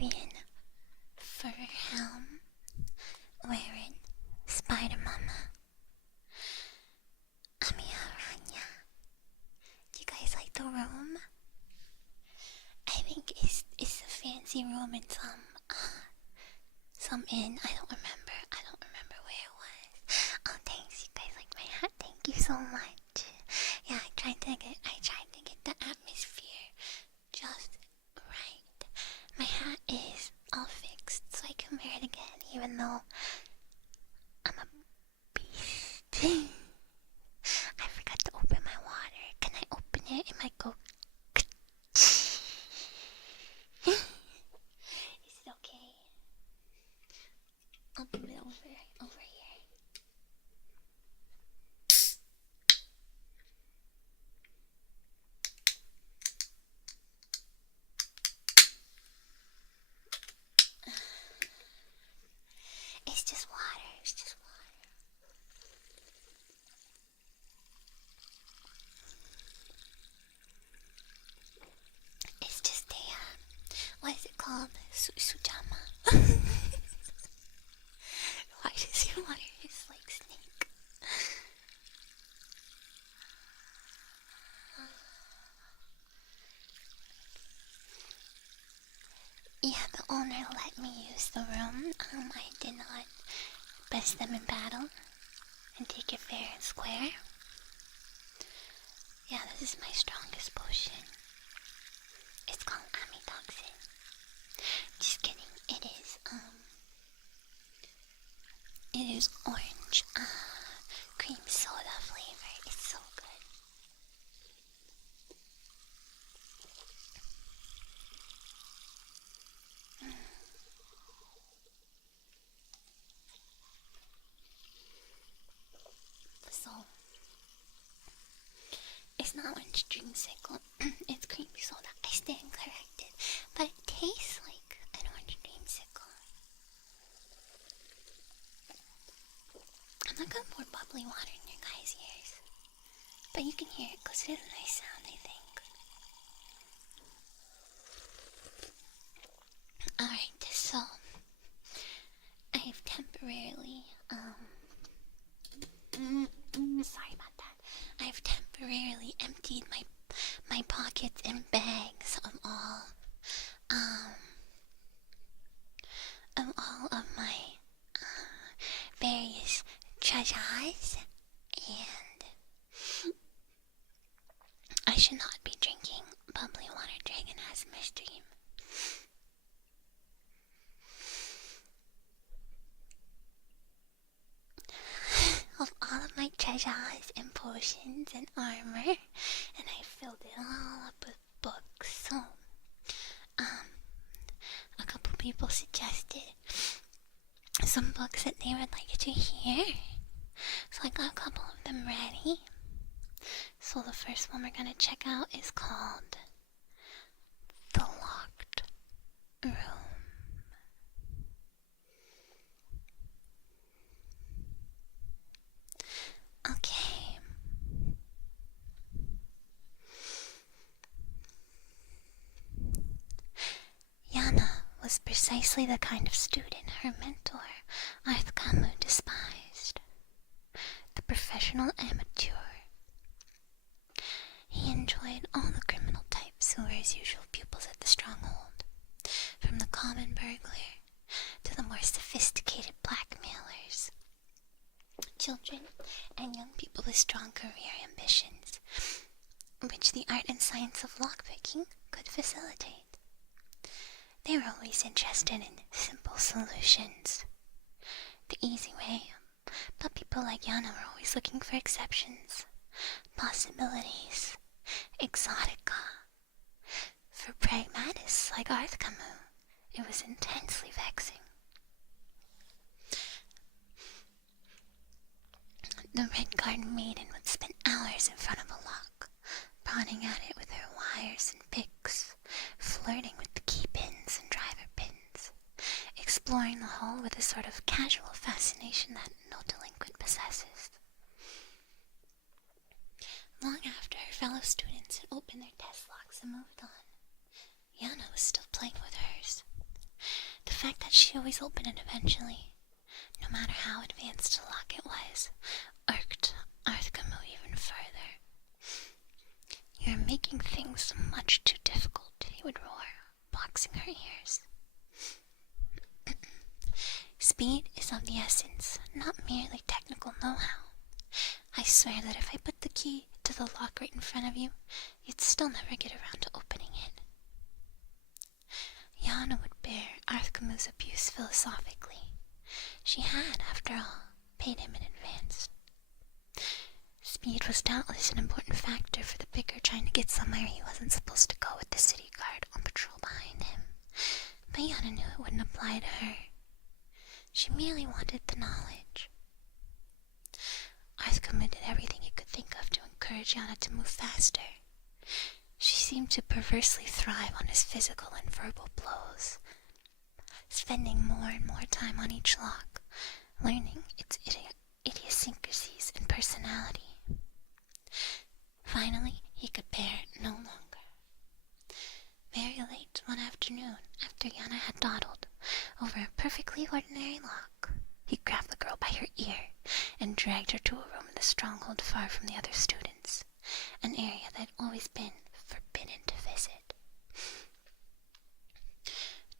Bavarian fur helm wearing Spider Mama. Amiya Aranha. Do you guys like the room? I think it's a fancy room in some inn. I don't remember where it was. Oh, thanks, you guys like my hat. Thank you so much. Yeah, I tried to get the atmosphere just right. My hat is all fixed, so I can wear it again, even though I'm a beast. I forgot to open my water. Can I open it? It might go. Is it okay? I'll put it over here. It's just water. It's just water. It's just a what is it called? Sujama. Why does your water taste like snake? Yeah, the owner let me use the room. I did not best them in battle and take it fair and square. Yeah, this is my strongest potion. It's called Amitoxin. Just kidding. It is orange cream soda flavor. It's so good. So, it's not orange dreamsicle. It's creamy soda. I stand corrected. But it tastes like an orange dreamsicle. I'm not gonna pour bubbly water in your guys' ears. But you can hear it because it has a nice sound, I think. Alright, so I've temporarily, sorry about that. I've temporarily emptied my pockets and bags of all of my various treasures, and I should not be drinking bubbly water. Dragon has my stream. Of all of my treasures and potions and armor, and I filled it all up with books. So, a couple people suggested some books that they would like to hear. So I got a couple of them ready. So the first one we're gonna check out is called The Locked Room. Okay. Yana was precisely the kind of student her mentor, Arth Camus, despised. The professional amateur. He enjoyed all the criminal types who were his usual pupils at the stronghold, from the common burglar to the more sophisticated blackmailers. Children and young people with strong career ambitions, which the art and science of lockpicking could facilitate. They were always interested in simple solutions, the easy way, but people like Yana were always looking for exceptions, possibilities, exotica. For pragmatists like Arth Camus, it was intensely vexing. The Red Garden Maiden would spend hours in front of a lock, prodding at it with her wires and picks, flirting with the key pins and driver pins, exploring the hall with a sort of casual fascination that no delinquent possesses. Long after her fellow students had opened their test locks and moved on, Yana was still playing with hers, that she always opened it eventually, no matter how advanced a lock it was, irked Arthkamu even further. "You're making things much too difficult," he would roar, boxing her ears. "Speed is of the essence, not merely technical know-how. I swear that if I put the key to the lock right in front of you, you'd still never get around to opening it." Yana would bear Arthkamu's abuse philosophically. She had, after all, paid him in advance. Speed was doubtless an important factor for the picker trying to get somewhere he wasn't supposed to go with the city guard on patrol behind him, but Yana knew it wouldn't apply to her. She merely wanted the knowledge. Arthkamu did everything he could think of to encourage Yana to move faster. She seemed to perversely thrive on his physical and verbal blows, spending more and more time on each lock, learning its idiosyncrasies and personality. Finally, he could bear it no longer. Very late one afternoon, after Yana had dawdled over a perfectly ordinary lock, he grabbed the girl by her ear and dragged her to a room in the stronghold far from the other students, an area that had always been forbidden to visit.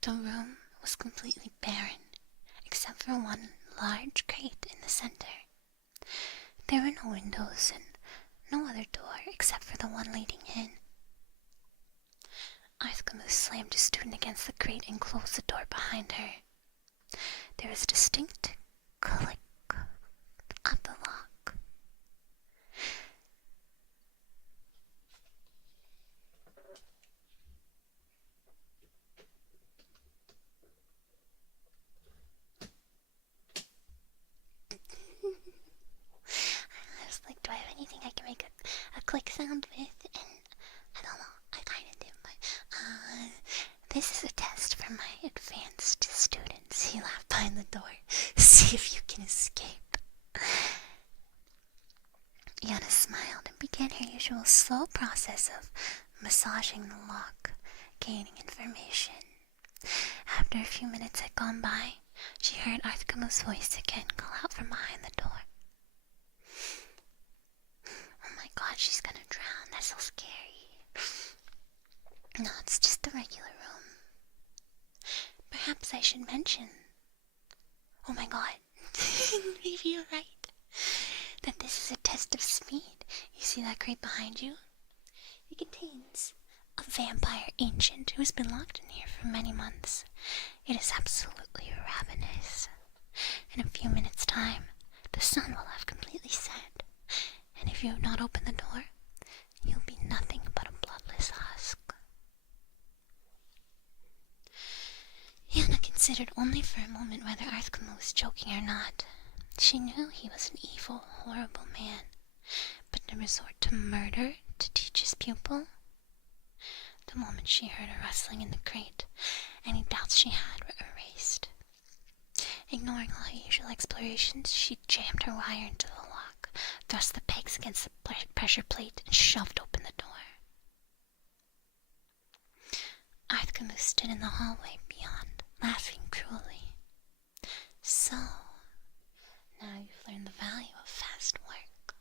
The room was completely barren, except for one large crate in the center. There were no windows and no other door except for the one leading in. Arthkamu slammed his student against the crate and closed the door behind her. There was a distinct click of the lock. I was like, do I have anything I can make a click sound with? And I don't know, I kind of do, but this is a test for my advanced students. He laughed behind the door. See if you can escape. Yana smiled and began her usual slow process of massaging the lock, gaining information. After a few minutes had gone by, she heard Arthkamu's voice again call out from behind the door. "Oh my god, she's gonna drown. That's so scary." "No, it's just a regular room. Perhaps I should mention..." "Oh my god, maybe you're right. That this is a test of speed. You see that crate behind you? It contains a vampire ancient who has been locked in here for many months. It is absolutely ravenous. In a few minutes' time, the sun will have completely set, and if you have not opened the door, you'll be nothing but a bloodless husk." Yana considered only for a moment whether Arthkamu was joking or not. She knew he was an evil, horrible man, but to resort to murder to teach his pupil? The moment she heard a rustling in the crate, any doubts she had were erased. Ignoring all her usual explorations, she jammed her wire into the lock, thrust the pegs against the pressure plate, and shoved open the door. Arthkamu stood in the hallway beyond, laughing cruelly. "So, now you've learned the value of fast work."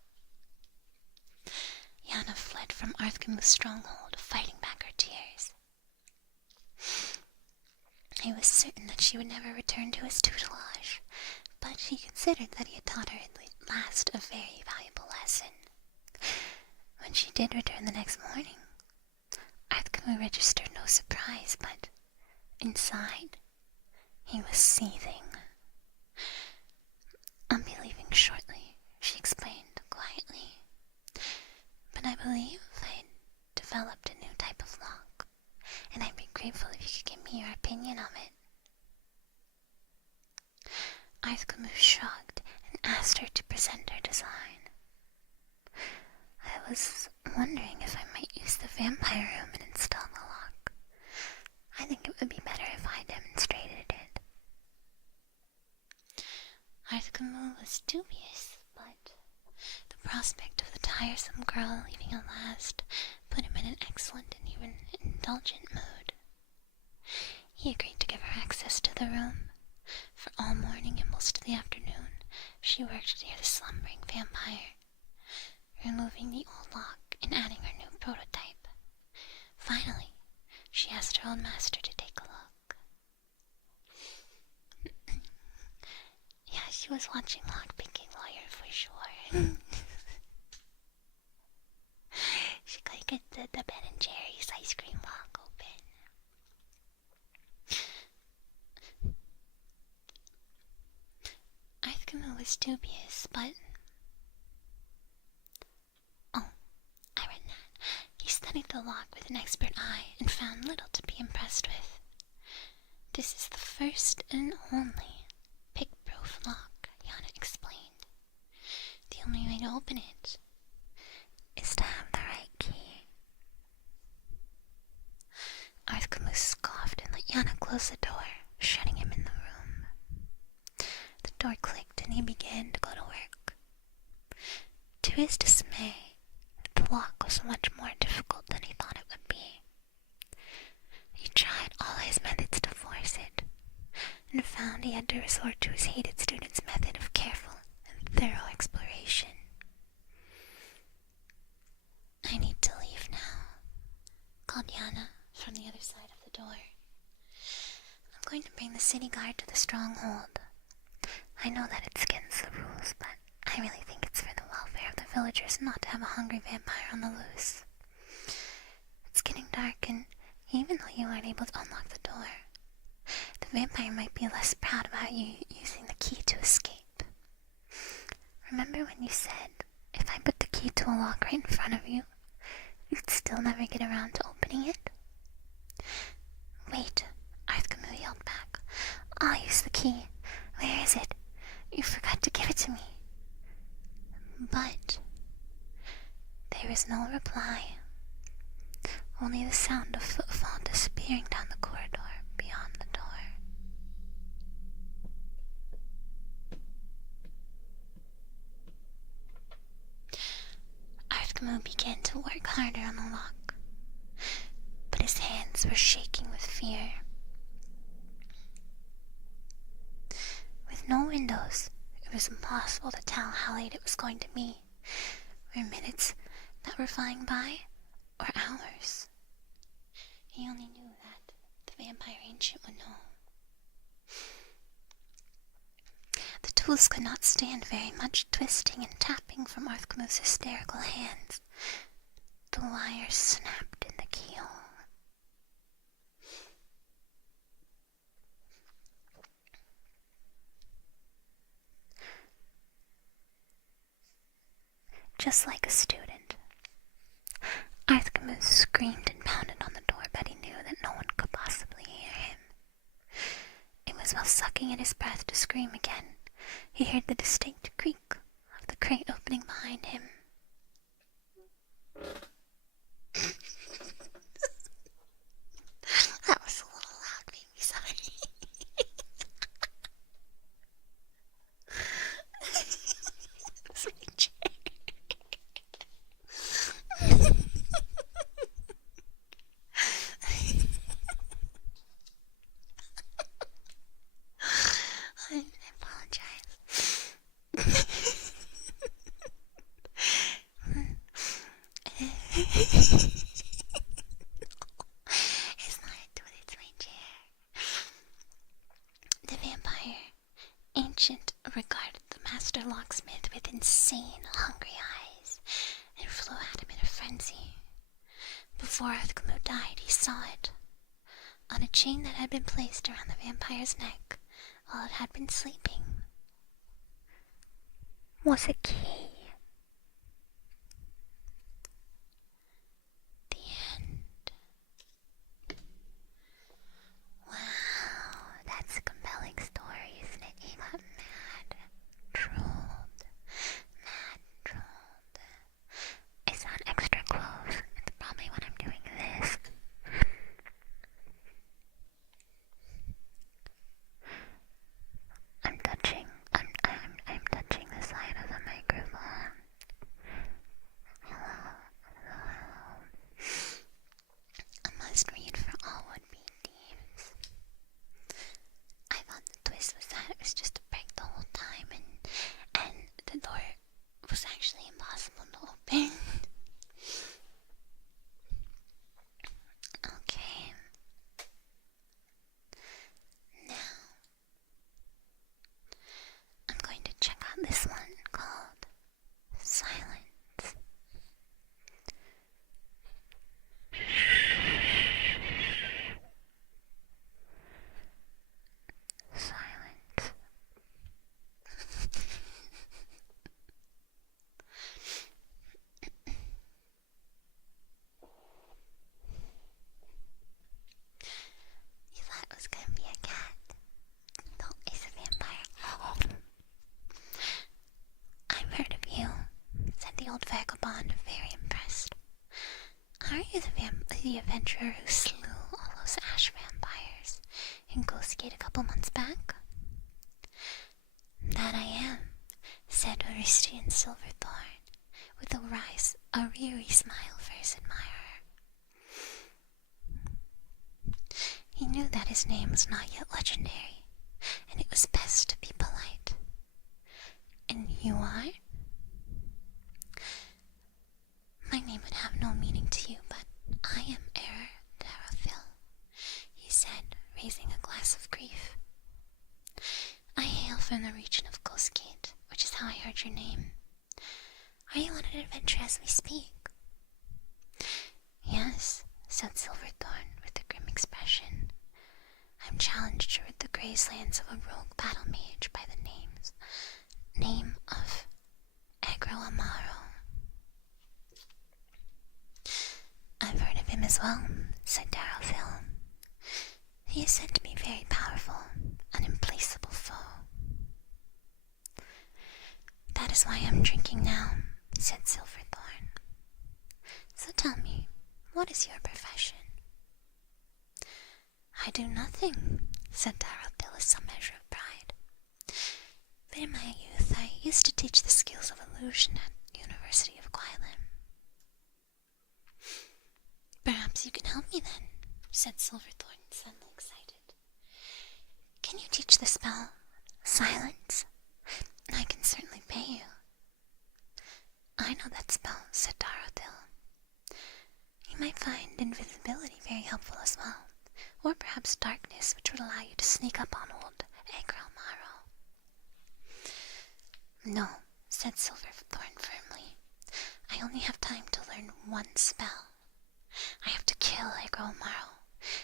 Yana fled from Arthkamu's stronghold, fighting back her tears. He was certain that she would never return to his tutelage, but she considered that he had taught her at last a very valuable lesson. When she did return the next morning, Arthkamu registered no surprise, but inside, he was seething. "I'll be leaving shortly," she explained quietly, "but I believe I'd developed a new type of lock, and I'd be grateful if you could give me your opinion of it." Arthkamu shrugged and asked her to present her design. "I was wondering if I might use the vampire room and install the lock. I think it would be better if I demonstrated it." Arthkamu was dubious, but the prospect of the tiresome girl leaving at last put him in an excellent and even indulgent mood. He agreed to give her access to the room. For all morning and most of the afternoon, she worked near the slumbering vampire, removing the old lock and adding her new prototype. Finally, she asked her old master to take a look. Yeah, she was watching Lockpicking Lawyer for sure. She could get the Ben and Jerry's ice cream lock open. Arthkamu was dubious, but... Oh, I read that. He studied the lock with an expert eye and found little to be impressed with. This is the first and only pick-proof lock, Yana explained. The only way to open it is to have the right key. Arthkamu scoffed and let Yana close the door, shutting him in the room. The door clicked and he began to go to work. To his dismay, the lock was much more difficult than he thought it would be. He tried all his methods to force it, and found he had to resort to his hated student's method of careful and thorough exploration. I need to leave now, called Yana from the other side of the door. I'm going to bring the city guard to the stronghold. I know that it's against the rules, but I really think it's for the welfare of the villagers not to have a hungry vampire on the loose. It's getting dark, and even though you aren't able to unlock the door, the vampire might be less proud about you using the key to escape. Remember when you said, if I put the key to a lock right in front of you, you'd still never get around to opening it? Wait, Arthkamu yelled back. I'll use the key. Where is it? You forgot to give it to me. But there was no reply. Only the sound of footfall disappearing down the corridor beyond the door. Arthkamu began to work harder on the lock, but his hands were shaking with fear. With no windows, it was impossible to tell how late it was going to be. Were minutes that were flying by, or hours? He only knew that the vampire ancient would know. The tools could not stand very much twisting and tapping from Arthkamu's hysterical hands. The wire snapped in the keyhole. Just like a student, Arthkamu screamed and pounded on the door, but he knew that no one could possibly hear him. It was while sucking at his breath to scream again, he heard the distinct creak of the crate opening behind him. That was a little loud, baby, sorry. It's my chair. I apologize. It's not a toilet, it's my chair. The vampire, ancient, regarded the master locksmith with insane, hungry eyes and flew at him in a frenzy. Before Arthkamu died, he saw it. On a chain that had been placed around the vampire's neck while it had been sleeping was a key. The end. Wow, that's a compelling story, isn't it? He got mad, trolled, I sound extra close. It's probably when I'm doing this. I'm touching the side of the microphone. adventurer who slew all those ash vampires in Ghostgate a couple months back? That I am, said Aristian Silverthorn, with a weary smile for his admirer. He knew that his name was not yet legendary, and it was best to be polite. And you are? My name would have no meaning to you, but I am Error Darafil, he said, raising a glass of grief. I hail from the region of Ghostgate, which is how I heard your name. Are you on an adventure as we speak? Yes, said Silverthorn with a grim expression. I'm challenged to rid the Gracelands of a rogue battle mage by the name of Egro Amaro. I've heard of him as well, said Darrowville. He is said to be very powerful, an implacable foe. That is why I'm drinking now, said Silverthorn. So tell me, what is your profession? I do nothing, said Darrowville with some measure of pride. But in my youth I used to teach the skills of illusion at the University of Quilem. Perhaps you can help me then, said Silverthorn, suddenly excited. Can you teach the spell Silence? I can certainly pay you. I know that spell, said Darrowville. You might find invisibility very helpful as well, or perhaps darkness, which would allow you to sneak up on old Egro Amaro. No, said Silverthorn firmly. I only have time to learn one spell. I have to kill Egro Amaro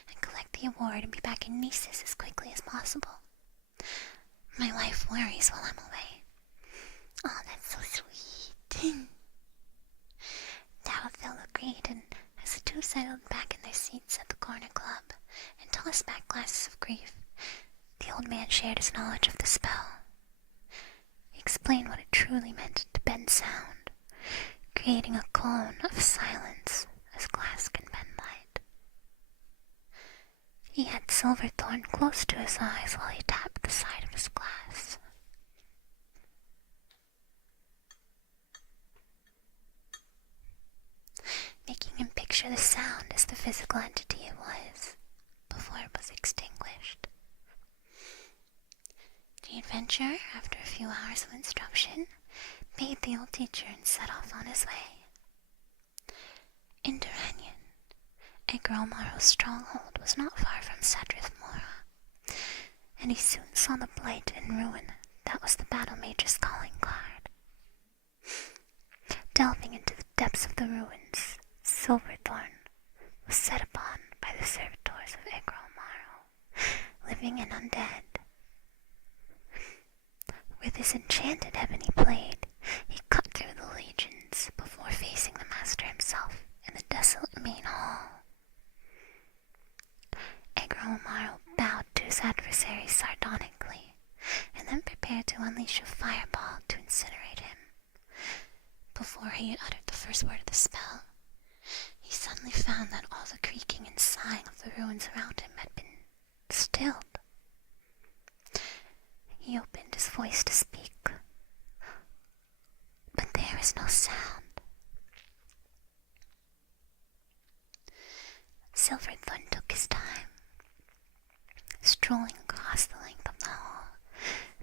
and collect the award and be back in Nisus as quickly as possible. My wife worries while I'm away. Oh, that's so sweet. Darrowville agreed, and as the two settled back in their seats at the corner club and tossed back glasses of grief, the old man shared his knowledge of the spell. He explained what it truly meant to bend sound, creating a cone of silence as glass can bend light. He had Silverthorn close to his eyes while he tapped the side of his glass. Making him picture the sound as the physical entity it was, before it was extinguished. The adventurer, after a few hours of instruction, paid the old teacher and set off on his way. In Duranion, Egro Amaro's stronghold was not far from Sadrith Mora, and he soon saw the blight and ruin that was the battle mage's calling card. Delving into the depths of the ruins, Silverthorn was set upon by the servitors of Egro Amaro, living and undead. With his enchanted ebony blade, he cut through the legions before facing the master himself in the desolate main hall. Egro Amaro bowed to his adversary sardonically, and then prepared to unleash a fireball to incinerate him. Before he had uttered the first word of the spell, he suddenly found that all the creaking and sighing of the ruins around him had been stilled. He opened his voice to speak, but there was no sound. Silverthorn took his time, strolling across the length of the hall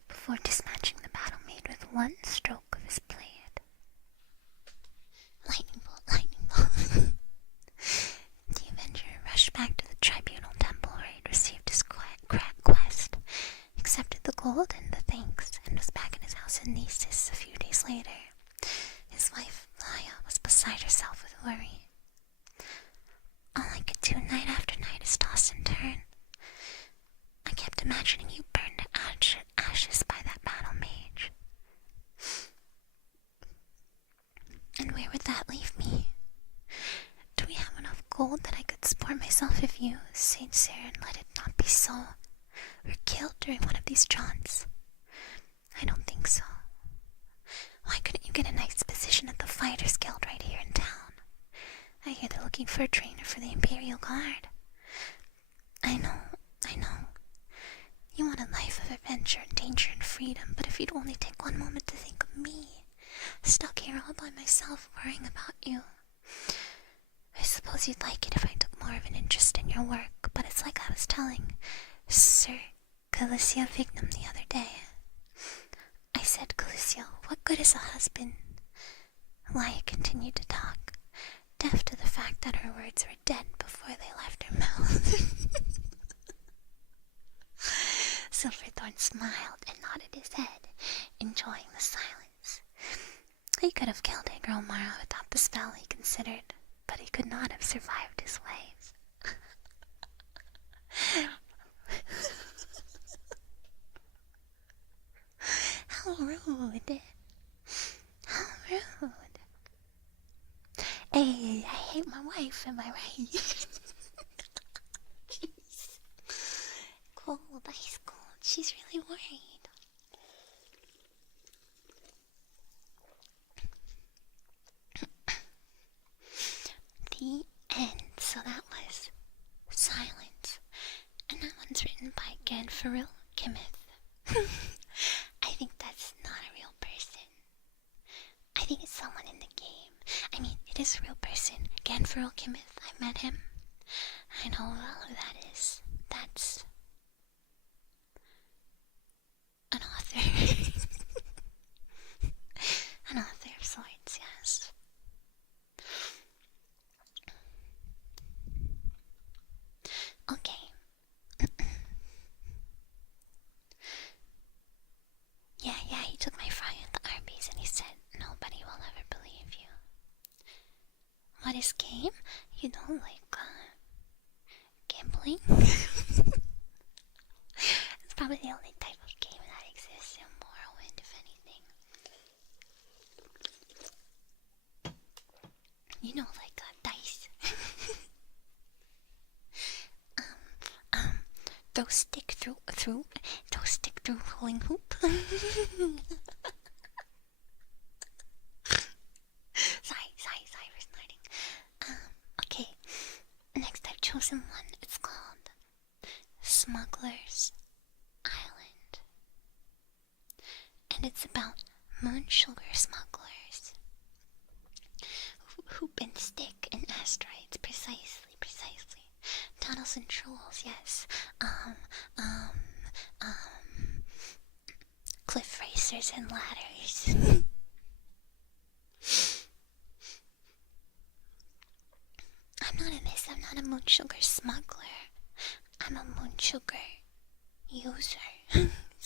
before dispatching the battle maid with one stroke of his blade. Lightning bolt, lightning bolt. The Avenger rushed back to the Tribunal Temple where he'd received his quest, accepted the gold and the thanks, and was back in his house in Nisus a few days later. His wife, Laya, was beside herself with worry. All I could do night after night is toss and turn. I kept imagining you burned to ashes by that battle mage. And where would that leave me? Do we have enough gold that I could support myself if you, Saint Saren, let it not be so, or killed during one of these jaunts? I don't think so. Why couldn't you get a nice position at the Fighters Guild right here in town? I hear they're looking for a trainer for the Imperial Guard. I know. You want a life of adventure and danger and freedom, but if you'd only take one moment to think of me, stuck here all by myself worrying about you. I suppose you'd like it if I took more of an interest in your work, but it's like I was telling Sir Calicio Vignum the other day. I said, Calicio, what good is a husband? Laia continued to talk, deaf to the fact that her words were dead before they left her mouth. Silverthorn smiled and nodded his head, enjoying the silence. He could have killed Agromara without the spell, he considered, but he could not have survived his ways. How rude! How rude! Hey, I hate my wife, am I right? Jeez. Cold, ice cold. She's really worried. The end. So that was Silence. And that one's written by Ganfaril Alchemist. I think that's not a real person. I think it's someone in the game. I mean, it is a real person. Ganfaril Alchemist. I met him. I know well who that is. That's an author. An author of sorts, yes. Okay. Yeah, he took my fry at the Arby's and he said, nobody will ever believe you. What is game? You don't like, gambling? It's probably the only type of game that exists in Morrowind, if anything. You know, like, dice. Throw stick through rolling hoop. Sorry for snorting. Okay, next I've chosen one. It's called Smuggler's Island. And it's about moon sugar smugglers. Hoop and stick and asteroids, precisely. Tunnels and trolls, yes. Cliff racers and ladders. I'm not a moon sugar smuggler. I'm a moon sugar user.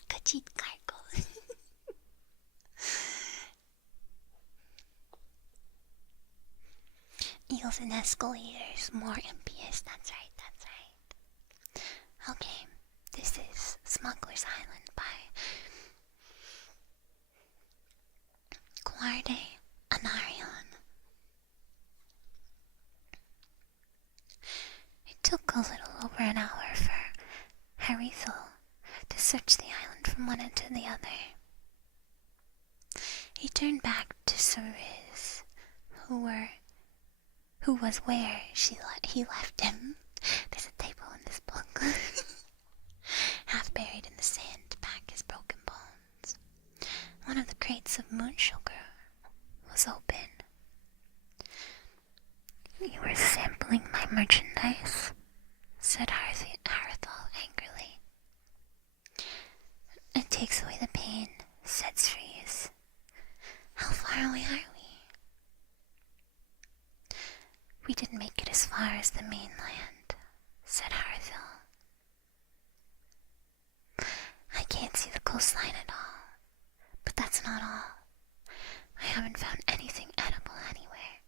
Kachit cargo. Eels and escalators, more impious, that's right. Okay, this is Smuggler's Island by Guarde Anarion. It took a little over an hour for Harithel to search the island from one end to the other. He turned back to Cerise, who was where he left him. There's a table in this book. Half buried in the sand to pack his broken bones. One of the crates of moon sugar was open. You were sampling my merchandise, said Harithal angrily. It takes away the pain, said Cerise. How far away are we? We didn't make it as far as the mainland, said Harithal. I can't see the coastline at all, but that's not all. I haven't found anything edible anywhere,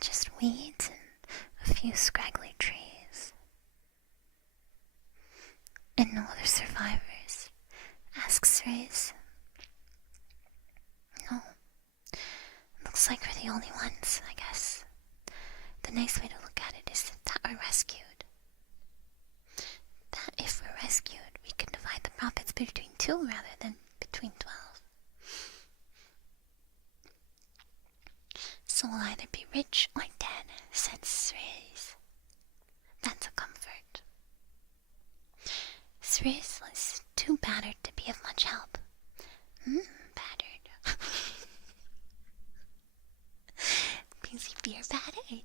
just weeds and a few scraggly trees. And no other survivors? Asks Riz. No. Looks like we're the only ones, I guess. The nice way to look at it is that we're rescued. That if we're rescued, we can divide the profits between 2 rather than between 12. So we'll either be rich or dead, Thriz was too battered to be of much help. Battered. Because you're battered.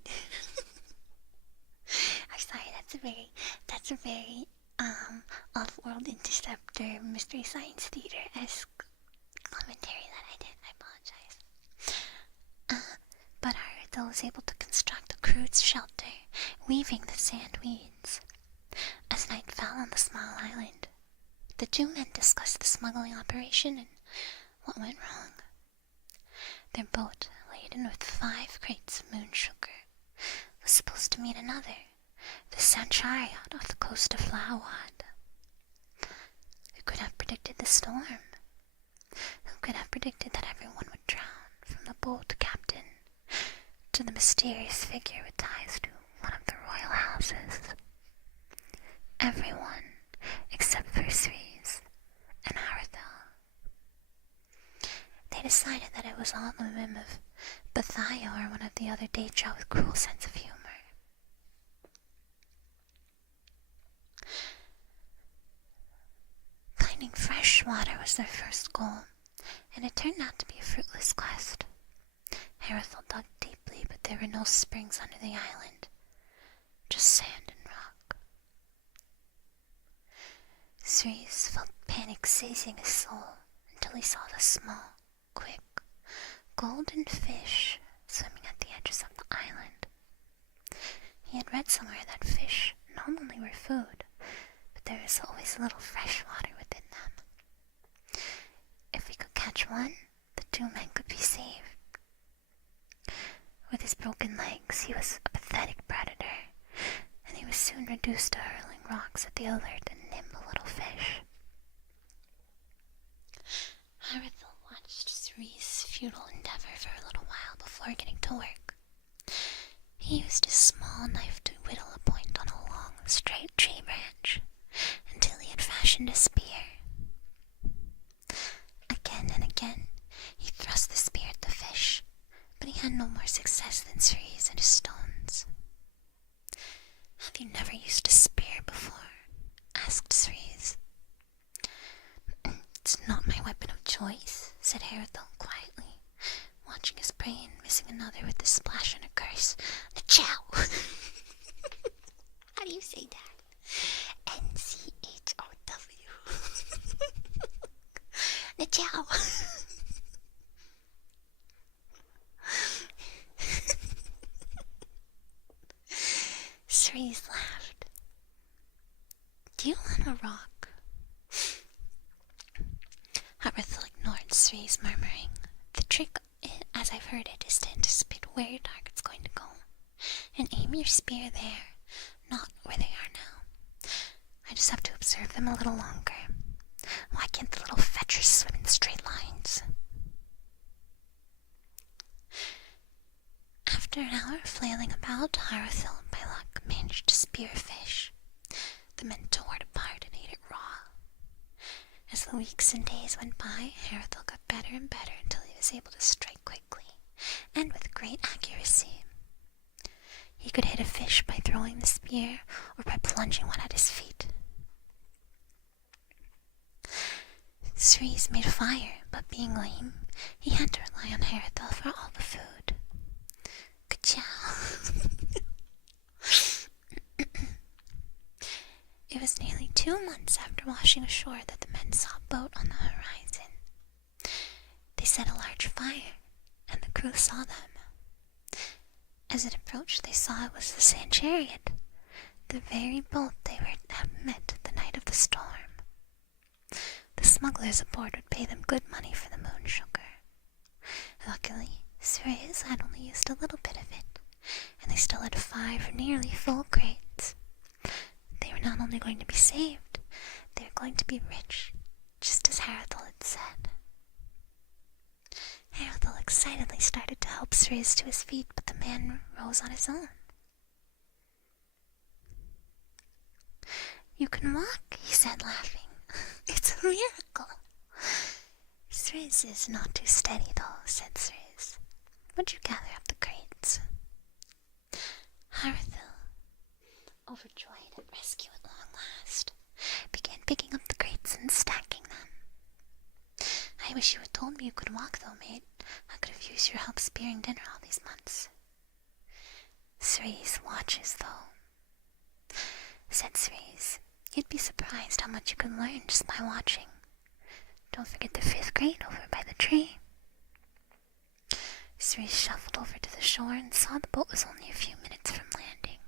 I'm sorry, that's a very off-world interceptor mystery science theater-esque commentary that I did. I apologize. But Haruto was able to construct a crude shelter, weaving the sand weeds. As night fell on the small island, the two men discussed the smuggling operation and what went wrong. Their boat, laden with 5 crates of moon sugar, was supposed to meet another, the Sanchariot off the coast of Lawad. Who could have predicted the storm? Who could have predicted that everyone would drown, from the boat captain to the mysterious figure with ties to one of the royal houses? Everyone except for Ceres and Haruto. They decided that it was all the whim of Bathayo or one of the other Deja with cruel sense of humor. Finding fresh water was their first goal, and it turned out to be a fruitless quest. Haruto dug deeply, but there were no springs under the island, just sand and rock. Ceres felt panic seizing his soul until he saw the small, quick, golden fish swimming at the edges of the island. He had read somewhere that fish not only were food, but there was always a little fresh water within them. If we could catch one, the 2 men could be saved. With his broken legs, he was a pathetic predator, and he was soon reduced to hurling rocks at the alert and nimble little fish. Haruto watched Ceres' futile endeavor for a little while before getting to work. He used his small knife to whittle a point on a long, straight tree branch until he had fashioned a spear. Again and again, he thrust the spear at the fish, but he had no more success than Ceres and his stones. "Have you never used a spear before?" asked Ceres. "It's not my weapon of choice," said Haruto quietly, watching his prey and missing another with a splash and a curse. Chow! How do you say that? Nchow. Chow. Ceres laughed. "Do you want a rock?" Haruto ignored Ceres' murmuring. The trick, as I've heard it, is to anticipate where your target's going to go, and aim your spear there, not where they are now. I just have to observe them a little longer. Why can't the little fetchers swim in straight lines? After an hour of flailing about, Haruto, by luck, managed to spear a fish. The men tore it apart and ate it raw. As the weeks and days went by, Haruto got better and better until he was able to strike quickly and with great accuracy. He could hit a fish by throwing the spear or by plunging one at his feet. Ceres made a fire, but being lame, he had to rely on Haruto for all the food. Ka-chow! It was nearly 2 months after washing ashore that the men saw a boat on the horizon. They set a large fire, and the crew saw them. As it approached, they saw it was the Sand Chariot, the very boat they were to have met the night of the storm. The smugglers aboard would pay them good money for the moon sugar. Luckily, Ceres had only used a little bit of it, and they still had 5 nearly full crates. They were not only going to be saved, they were going to be rich, just as Haruto had said. Haruto excitedly started to help Ceres to his feet, but the man rose on his own. "You can walk," he said, laughing. "It's a miracle." "Ceres is not too steady, though," said Ceres. "Would you gather up the crates?" Haruto, overjoyed at rescue at long last, began picking up Wish you had told me you could walk, though, mate. I could have used your help spearing dinner all these months. Cerise watches, though, said Cerise. You'd be surprised how much you can learn just by watching. Don't forget the 5th grade over by the tree. Cerise shuffled over to the shore and saw the boat was only a few minutes from landing.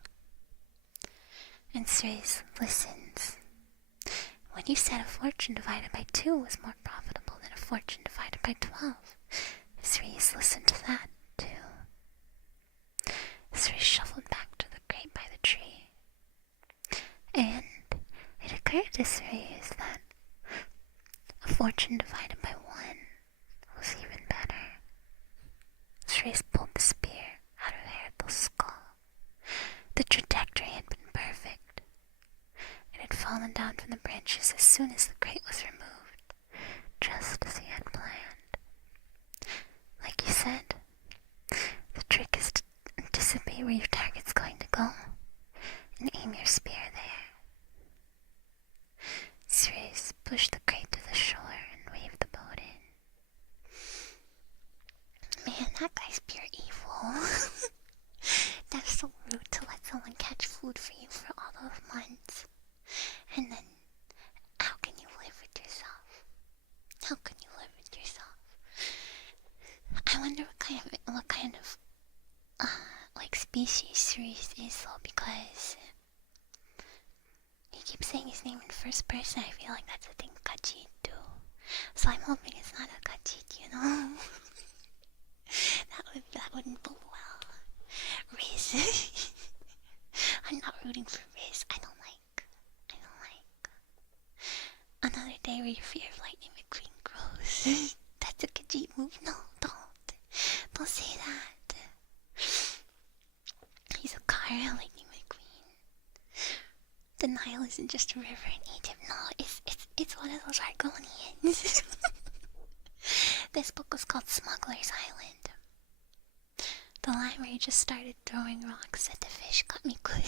And Cerise listens. When you said a fortune divided by 2 was more profitable than a fortune divided by 12, Cerise listened to that, too. Cerise shuffled back to the crate by the tree. And it occurred to Cerise that a fortune divided by 1 was even better. Cerise pulled the spear out of Herithel's skull. The trajectory had been perfect. It had fallen down from the branches as soon as the crate was removed, just as he had planned. Like you said, the trick is to anticipate where your target's going to go and aim your spear there. Cerise pushed the crate to the shore and waved the boat in. Man, that guy's pure evil. That's so rude to let someone catch food for you for all those months. And then, how can you live with yourself? How can you live with yourself? I wonder what kind of like species Cerise is, though, because he keeps saying his name in first person. I feel like that's a thing Khajiit do. So I'm hoping it's not a Khajiit, you know? that wouldn't bode well. Riz. I'm not rooting for Riz. I don't like. Another day where your fear of Lightning McQueen grows. That's a Khajiit move. No, don't say that. He's a Kara Lightning McQueen. The Nile isn't just a river in Egypt. No, it's one of those Argonians. This book was called Smuggler's Island. The line where he just started throwing rocks at the fish got me good.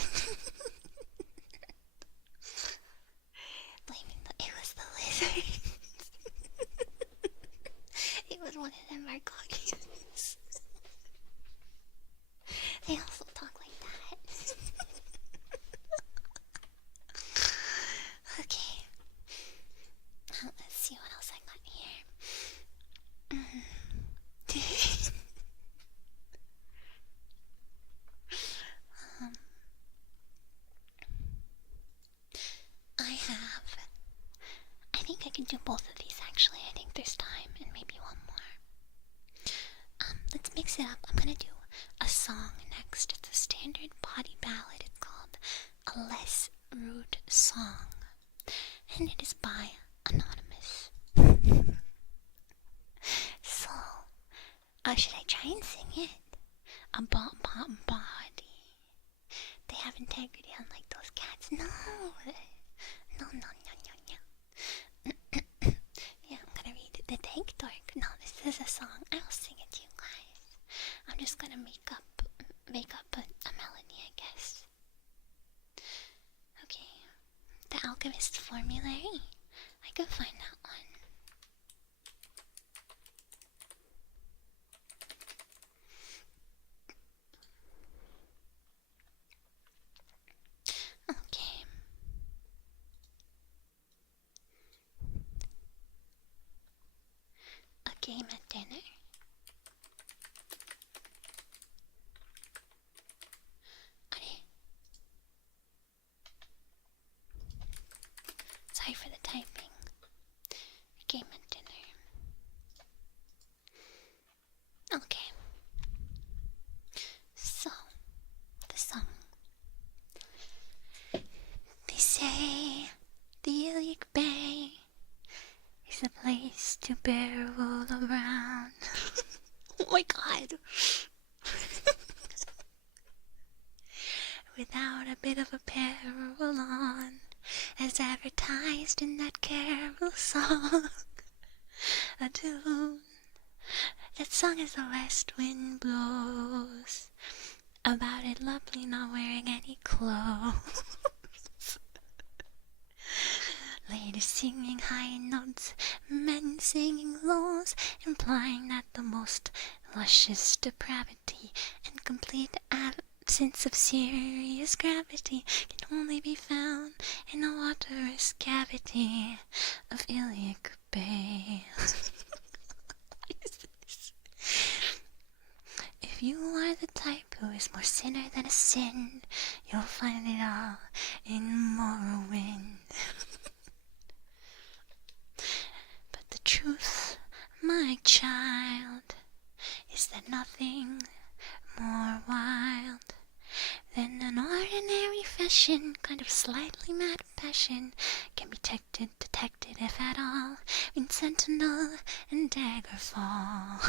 It was the lizard. It was one of them Argonians. They also talk like that. Okay. Let's see what else I got here. I think I can do both of these, actually. I think there's time, and maybe one more. Let's mix it up. I'm gonna do a song next. It's a standard body ballad. It's called A Less Rude Song, and it is by Anonymous. So, should I try and sing it? A body. They have integrity, unlike those cats. No. Yeah, I'm gonna read the tank dork. No, this is a song. I'll sing it to you guys. I'm just gonna make up a melody, I guess. Okay. The Alchemist formulary. I can find that one. Okay. A game at dinner. Sorry for the typing. A game at dinner. Okay. So, the song. They say the Iliac Bay is a place to barrel around. Oh my god. Without a bit of a peril on, as advertised in that carol song. A tune that sung as the west wind blows, about it lovely not wearing any clothes. Ladies singing high notes, men singing laws, implying that the most luscious depravity and complete absence of serious gravity can only be found in the waterous cavity of Iliac Bay. If you are the type who is more sinner than a sin, you'll find it all in Morrowind. But the truth, my child, is that nothing more wild than an ordinary fashion, kind of slightly mad passion, can be detected if at all, in Sentinel and Daggerfall.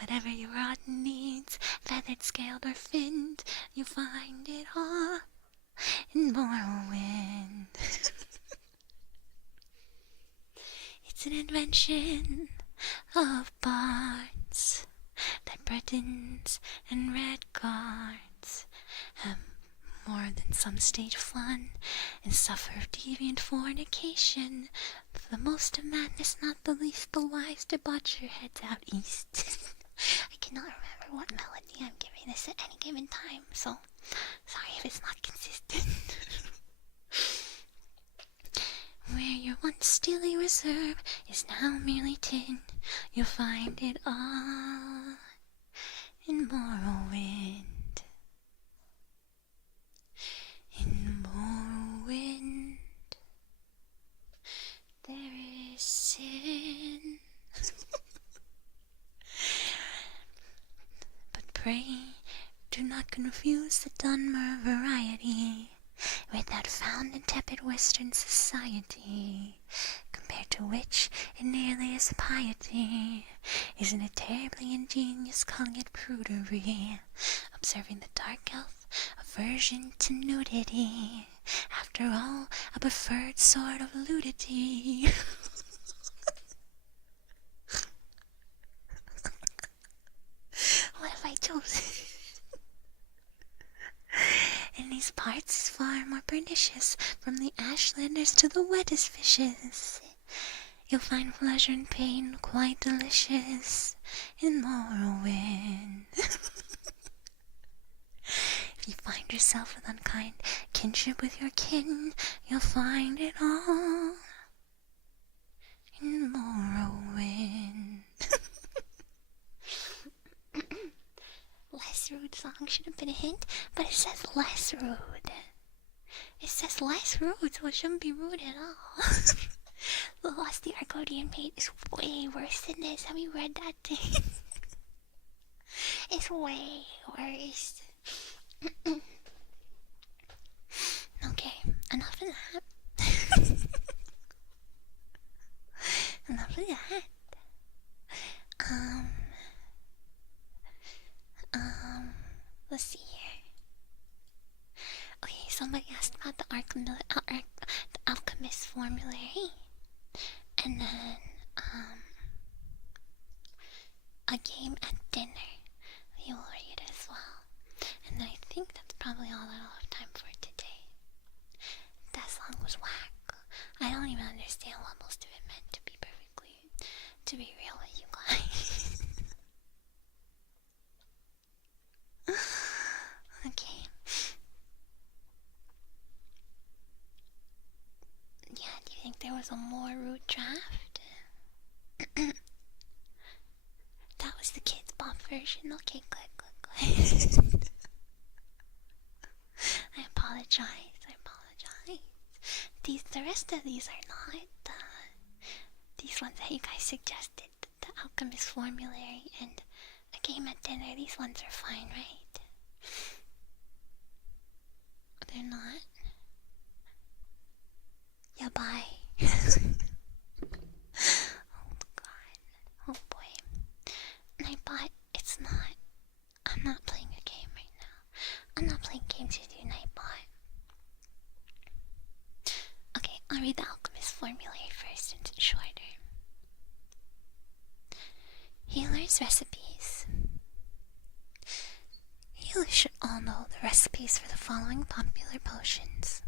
Whatever your rotten needs, feathered, scaled, or finned, you find it all in Morrowind. It's an invention of bards that Bretons and red guards have more than some stage fun and suffer deviant fornication. For the most of madness, not the least, the wise debauch your heads out east. I cannot remember what melody I'm giving this at any given time, so sorry if it's not consistent. Where your once steely reserve is now merely tin, you'll find it all in Morrowind. In Morrowind, there is sin. But pray, do not confuse the Dunmer variety with that found in tepid Western society, compared to which it nearly is piety. Isn't it terribly ingenious calling it prudery, observing the dark elf aversion to nudity, after all a preferred sort of ludity. What have I chosen? In these parts is far more pernicious, from the ashlanders to the wettest fishes. You'll find pleasure and pain quite delicious in Morrowind. If you find yourself with unkind kinship with your kin, you'll find it all in Morrowind. Less rude song should have been a hint, but it says less rude. It says less rude, so it shouldn't be rude at all. The Lusty Arcodian Mate is way worse than this. Have you read that thing? It's way worse. Okay, enough of that. Enough of that. Let's see here. Okay, somebody asked about the Alchemist formulary, and then a game at dinner. We will read as well. And I think that's probably all I'll have time for today. That song was whack. I don't even understand what most of it meant, to be real with you guys. Okay. Yeah, do you think there was a more rude draft? That was the Kids Bop version. Okay, good. I apologize. The rest of these are not. These ones that you guys suggested, the Alchemist formulary and a game at dinner, these ones are fine, right? They're not? Yeah, bye. Oh god. Oh boy. Nightbot, it's not. I'm not playing a game right now. I'm not playing games with you, Nightbot. Okay, I'll read the Alchemist formulary first since it's shorter. Healer's recipes. Healers should all know the recipes for the following popular potions.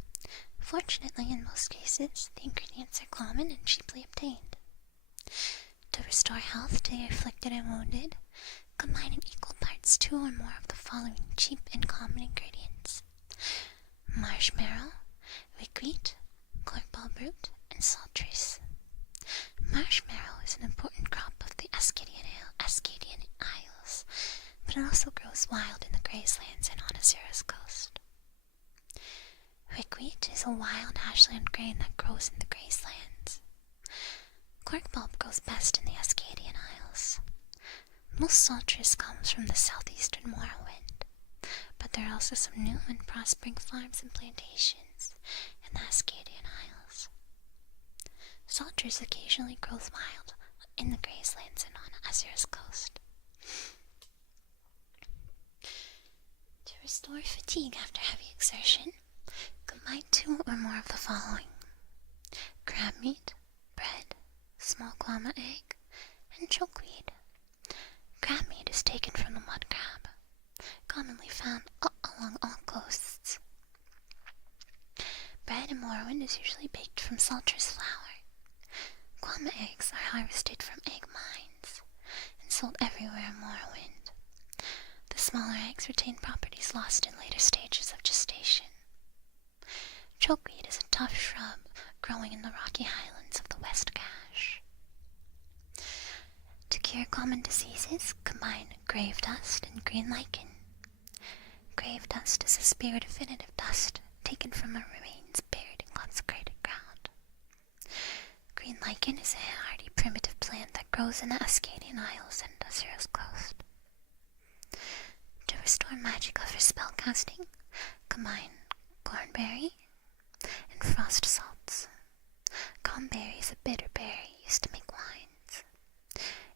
Fortunately, in most cases, the ingredients are common and cheaply obtained. To restore health to the afflicted and wounded, combine in equal parts 2 or more of the following cheap and common ingredients: marshmallow, wheat, corkball root, and saltries. Marshmallow is an important crop of the Ascadian Isles, but it also grows wild in the grazelands and on Azura's coast. Wheat is a wild ashland grain that grows in the grazelands. Corkbulb grows best in the Ascadian Isles. Most saltries comes from the southeastern Morrowind, but there are also some new and prospering farms and plantations in the Ascadian Isles. Saltries occasionally grows wild in the grazelands and on Azura's coast. To restore fatigue after heavy exertion, combine 2 or more of the following: crab meat, bread, small kwama egg, and chokeweed. Crab meat is taken from the mud crab, commonly found along all coasts. Bread in Morrowind is usually baked from saltris flour. Kwama eggs are harvested from egg mines and sold everywhere in Morrowind. The smaller eggs retain properties lost in later stages of gestation. Chokeweed is a tough shrub growing in the rocky highlands of the West Cache. To cure common diseases, combine grave dust and green lichen. Grave dust is a spirit-affinitive dust taken from a remains buried in consecrated ground. Green lichen is a hardy primitive plant that grows in the Ascadian Isles and Azura's coast. To restore magicka for spellcasting, combine cornberry and frost salts. Cornberry is a bitter berry used to make wines.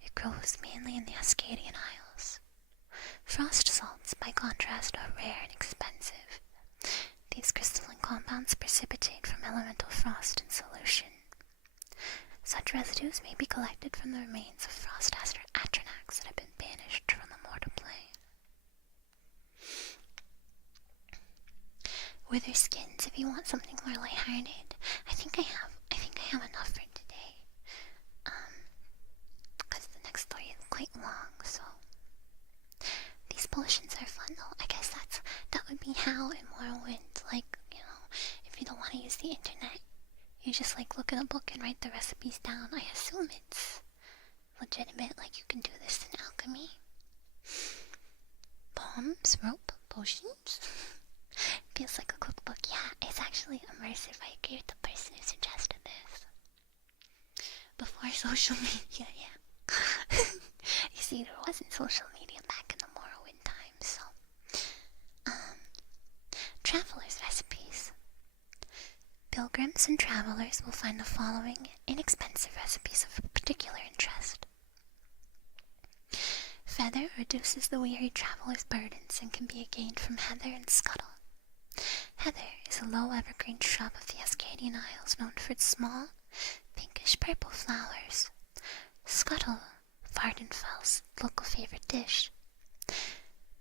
It grows mainly in the Ascadian Isles. Frost salts, by contrast, are rare and expensive. These crystalline compounds precipitate from elemental frost in solution. Such residues may be collected from the remains of frost atronachs that have been banished from the mortal plane. Wither skins, if you want something more lighthearted. I think I have enough for today. Because the next story is quite long, so these potions are fun though. I guess that would be how in Morrowind, like, if you don't want to use the internet, you just look at a book and write the recipes down. I assume it's legitimate, you can do this in alchemy. Bombs, rope, potions. Feels like a cookbook. Yeah, it's actually immersive. I agree with the person who suggested this. Before social media, yeah. You see, there wasn't social media back in the Morrowind times, so. Travelers' recipes. Pilgrims and travelers will find the following inexpensive recipes of particular interest. Feather reduces the weary traveler's burdens and can be gained from heather and scuttle. Heather is a low evergreen shrub of the Ascadian Isles known for its small, pinkish-purple flowers. Scuttle, Vardenfell's local favorite dish,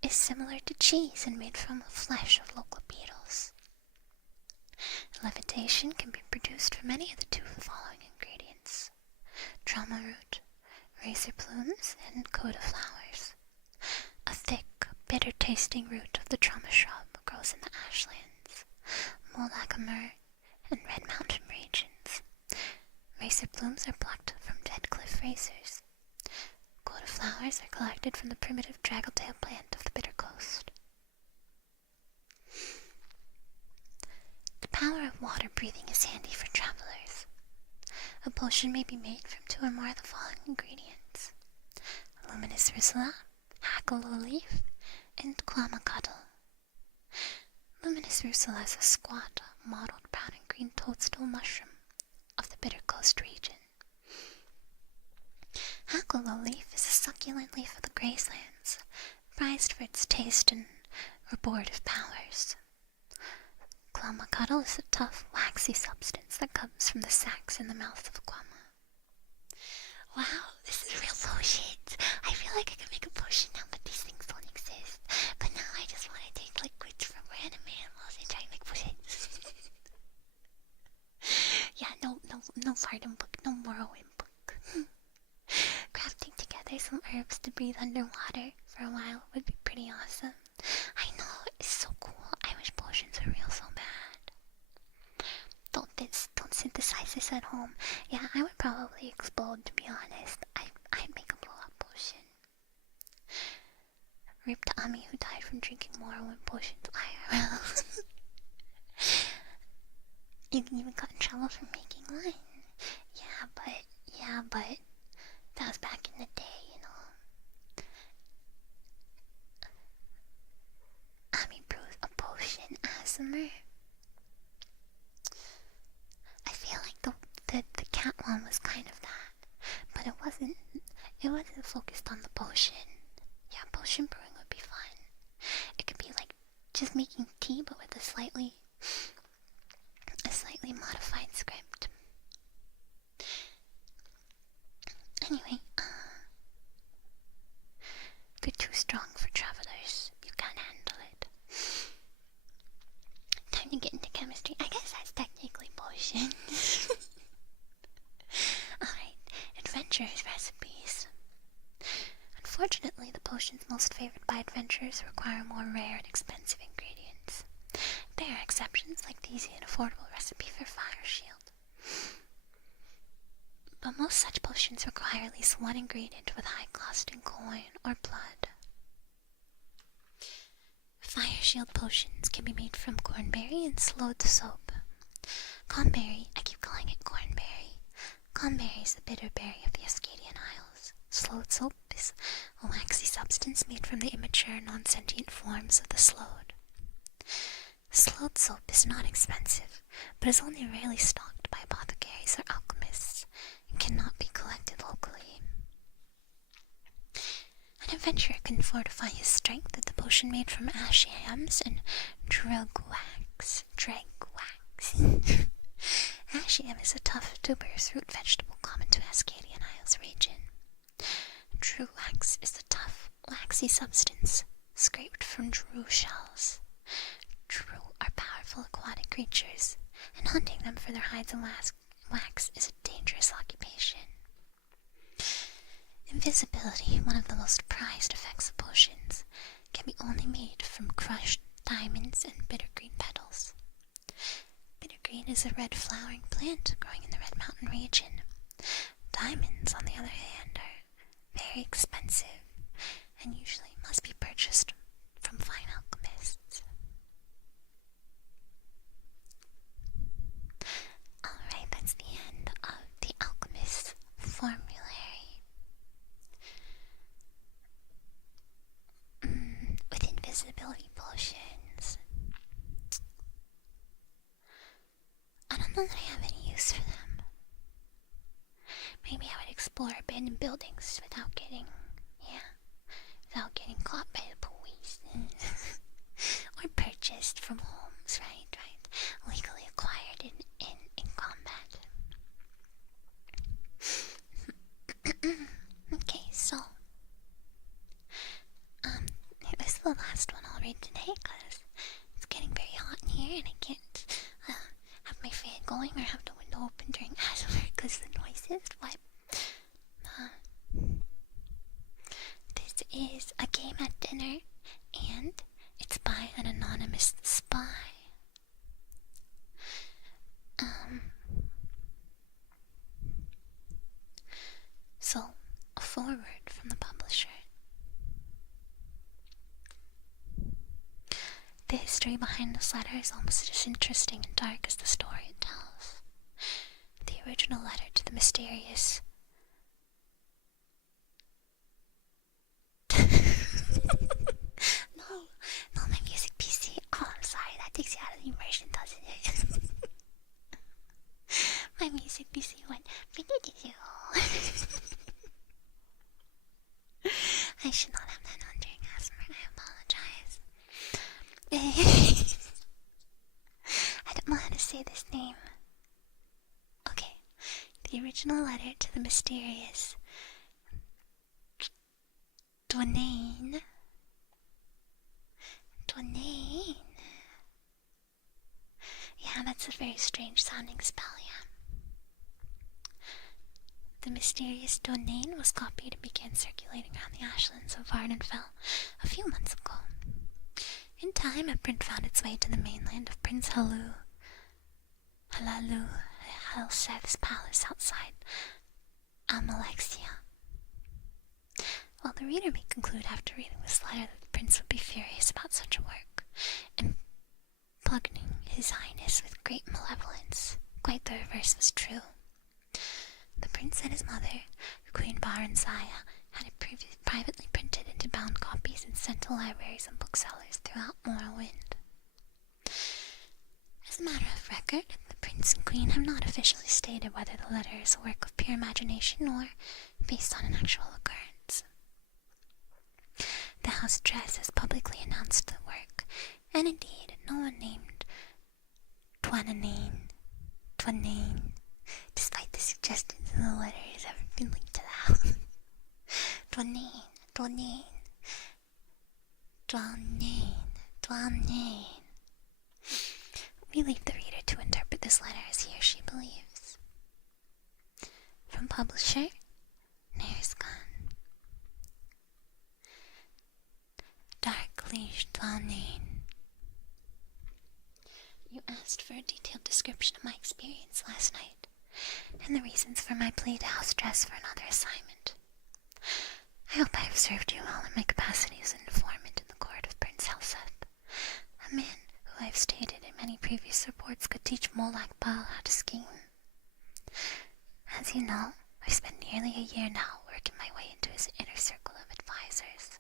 is similar to cheese and made from the flesh of local beetles. Levitation can be produced from any of the 2 following ingredients: trauma root, razor plumes, and coda flowers. A thick, bitter-tasting root of the trauma shrub grows in the ashlands, Molacamer, and Red Mountain regions. Razor plumes are plucked from dead cliff razors. Coda flowers are collected from the primitive draggletail plant of the Bitter Coast. The power of water breathing is handy for travelers. A potion may be made from 2 or more of the following ingredients: luminous rusula, hackalo leaf, and clamacuddle. Luminous rusula is a squat, mottled brown and green toadstool mushroom of the Bitter Coast region. Hackalo leaf is a succulent leaf of the grazelands, prized for its taste and restorative powers. Clamacuddle is a tough, waxy substance that comes from the sacs in the mouth of Kwama. Wow, this is real potions. I feel like I could make a potion now, but these things don't exist. But now I just want to take liquids from random animals and try and make potions. No pardon book, no Morrowind book. Crafting together some herbs to breathe underwater for a while would be pretty awesome. I know, it's so cool. I wish potions were real so bad. Don't synthesize this at home. Yeah, I would probably explode, to be honest. I'd make a blow-up potion. Rip to Ami who died from drinking Morrowind potions IRL. You even got in trouble for making wine. Yeah, but that was back in the day, you know. Ami brews a potion ASMR. I feel like the cat one was kind of that, but it wasn't focused on the potion. Yeah, potion brewing would be fun. It could be like just making tea but with a slightly modified script. Anyway, you're too strong for travelers. You can't handle it. Time to get into chemistry. I guess that's technically potion. Alright, adventurers' recipes. Unfortunately, the potions most favored by adventurers require more rare and expensive ingredients. There are exceptions, like the easy and affordable recipe for Fire Shield. But most such potions require at least one ingredient with high cost in coin or blood. Fire Shield potions can be made from cornberry and slowed soap. Cornberry, I keep calling it cornberry. Cornberry is the bitter berry of the Ascadian Isles. Slowed soap is a waxy substance made from the immature, non-sentient forms of the slowed. Slowed soap is not expensive, but is only rarely stocked by apothecaries or alchemists, and cannot be collected locally. An adventurer can fortify his strength with the potion made from ash yams and drug wax. Ash yam is a tough tuberous root vegetable common to Ascadian Isles region. Drew wax is a tough, waxy substance scraped from drew shells. Drew are powerful aquatic creatures, and hunting them for their hides and wax is a dangerous occupation. Invisibility, one of the most prized effects of potions, can be only made from crushed diamonds and bittergreen petals. Bittergreen is a red flowering plant growing in the Red Mountain region. Diamonds, on the other hand, are very expensive and usually must be purchased from fine alchemists. Alright, that's the end of the Alchemist formulary. With invisibility potions, I don't know that I have any use for them. Maybe I would explore abandoned buildings without getting caught by the police. Or purchased from homes, right? Legally acquired in combat. Okay, so this is the last one I'll read today because it's getting very hot in here and I can't have my fan going or have the window open during ASMR because the noises. What? This is A Game at Dinner, and it's by an anonymous spy. So, a foreword from the publisher. The history behind this letter is almost as interesting and dark as the story it tells. The original letter to the mysterious... No, my music PC. Oh, I'm sorry, that takes you out of the immersion, doesn't it? My music PC went... I should not have that on during ASMR, I apologize. I don't know how to say this name. Okay, the original letter to the mysterious Dwayne. Yeah, that's a very strange sounding spell, yeah. The mysterious domain was copied and began circulating around the ashlands of Vardenfell a few months ago. In time, a print found its way to the mainland of Prince Halalu Helseth's palace outside Amalexia. While the reader may conclude after reading this letter that the prince would be furious about such a work, and impugning his highness with great malevolence, quite the reverse was true. The prince and his mother, Queen Baranzaya, had it privately printed into bound copies and sent to libraries and booksellers throughout Morrowind. As a matter of record, the prince and queen have not officially stated whether the letter is a work of pure imagination or based on an actual occurrence. The House Dress has publicly announced the work, and indeed, no one named Twanane, despite the suggestions in the letter, has ever been linked to the house. Twanane. We leave the reader to interpret this letter as he or she believes. From publisher, Narescan. Dark Liege Twanane. You asked for a detailed description of my experience last night, and the reasons for my plea to house dress for another assignment. I hope I have served you well in my capacity as an informant in the court of Prince Helseth, a man who I have stated in many previous reports could teach Molak Bal how to scheme. As you know, I've spent nearly a year now working my way into his inner circle of advisors.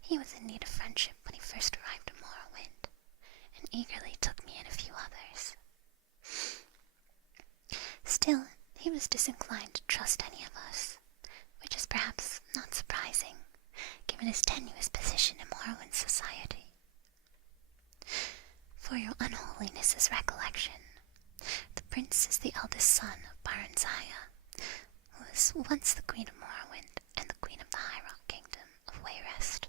He was in need of friendship when he first arrived in Morrowind, and eagerly took me and a few others. Still, he was disinclined to trust any of us, which is perhaps not surprising, given his tenuous position in Morrowind society. For your unholiness's recollection, the prince is the eldest son of Baranzaya, who was once the queen of Morrowind and the queen of the High Rock Kingdom of Wayrest.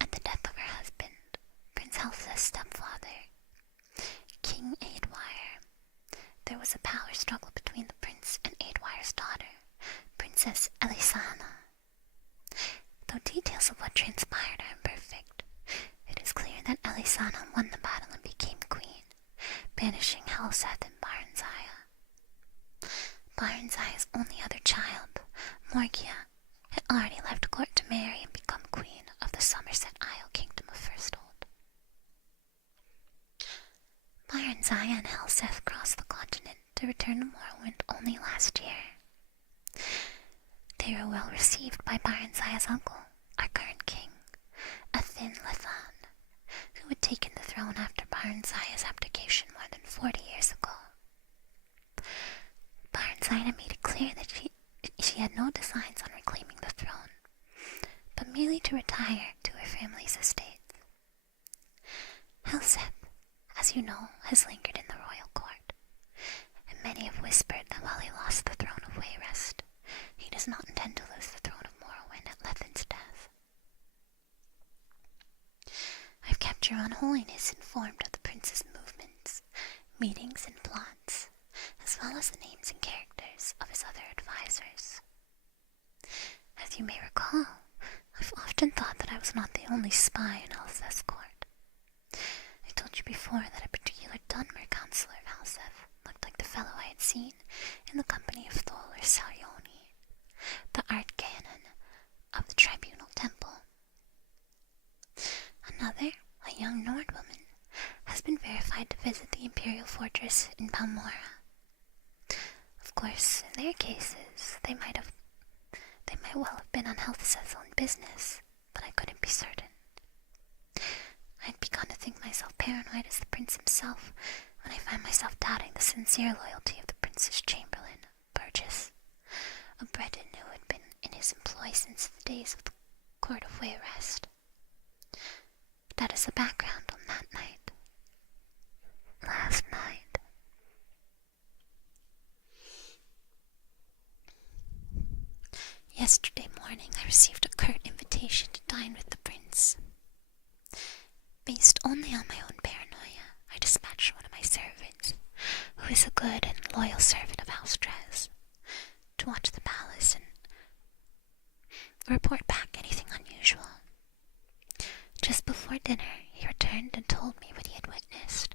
At the death of her husband, Prince Helseth's stepfather, King Aedwire, there was a power struggle between the prince and Aedwire's daughter, Princess Elisana. Though details of what transpired are imperfect, it is clear that Elisana won the battle and became queen, banishing Helseth and Baranzaya. Baranzaya's only other child, Morgia, had already left court to marry and become queen of the Somerset Isle Kingdom of Firsthold. Baranzaya and Helseth crossed the continent to return to Morrowind only last year. They were well received by Baranzaya's uncle, our current king, Athin Lethan, who had taken the throne after Baranzaya's abdication more than 40 years ago. Baranzaya made it clear that she had no designs on reclaiming the throne, but merely to retire to her family's estates. Helseth, as you know, has lingered in the royal court, and many have whispered that while he lost the throne of Wayrest, he does not intend to lose the throne of Morrowind at Lethan's death. I've kept your unholiness informed of the prince's movements, meetings, and plots, as well as the names and characters of his other advisors. As you may recall, I've often thought that I was not the only spy in Helseth's court. I told you before that a particular Dunmer counselor of Helseth looked like the fellow I had seen in the company of Thol or Salyoni, the art canon of the Tribunal Temple. Another, a young Nord woman, has been verified to visit the Imperial Fortress in Palmora. Of course, in their cases, they might well have been on Helseth's own business, but I couldn't be certain. I had begun to think myself paranoid as the prince himself when I found myself doubting the sincere loyalty of the prince's chamberlain, Burgess, a Breton who had been in his employ since the days of the court of Wayrest. That is the background on that night. Last night. Yesterday morning I received a curt invitation to dine with the prince. Based only on my own paranoia, I dispatched one of my servants, who is a good and loyal servant of House Dress, returned and told me what he had witnessed.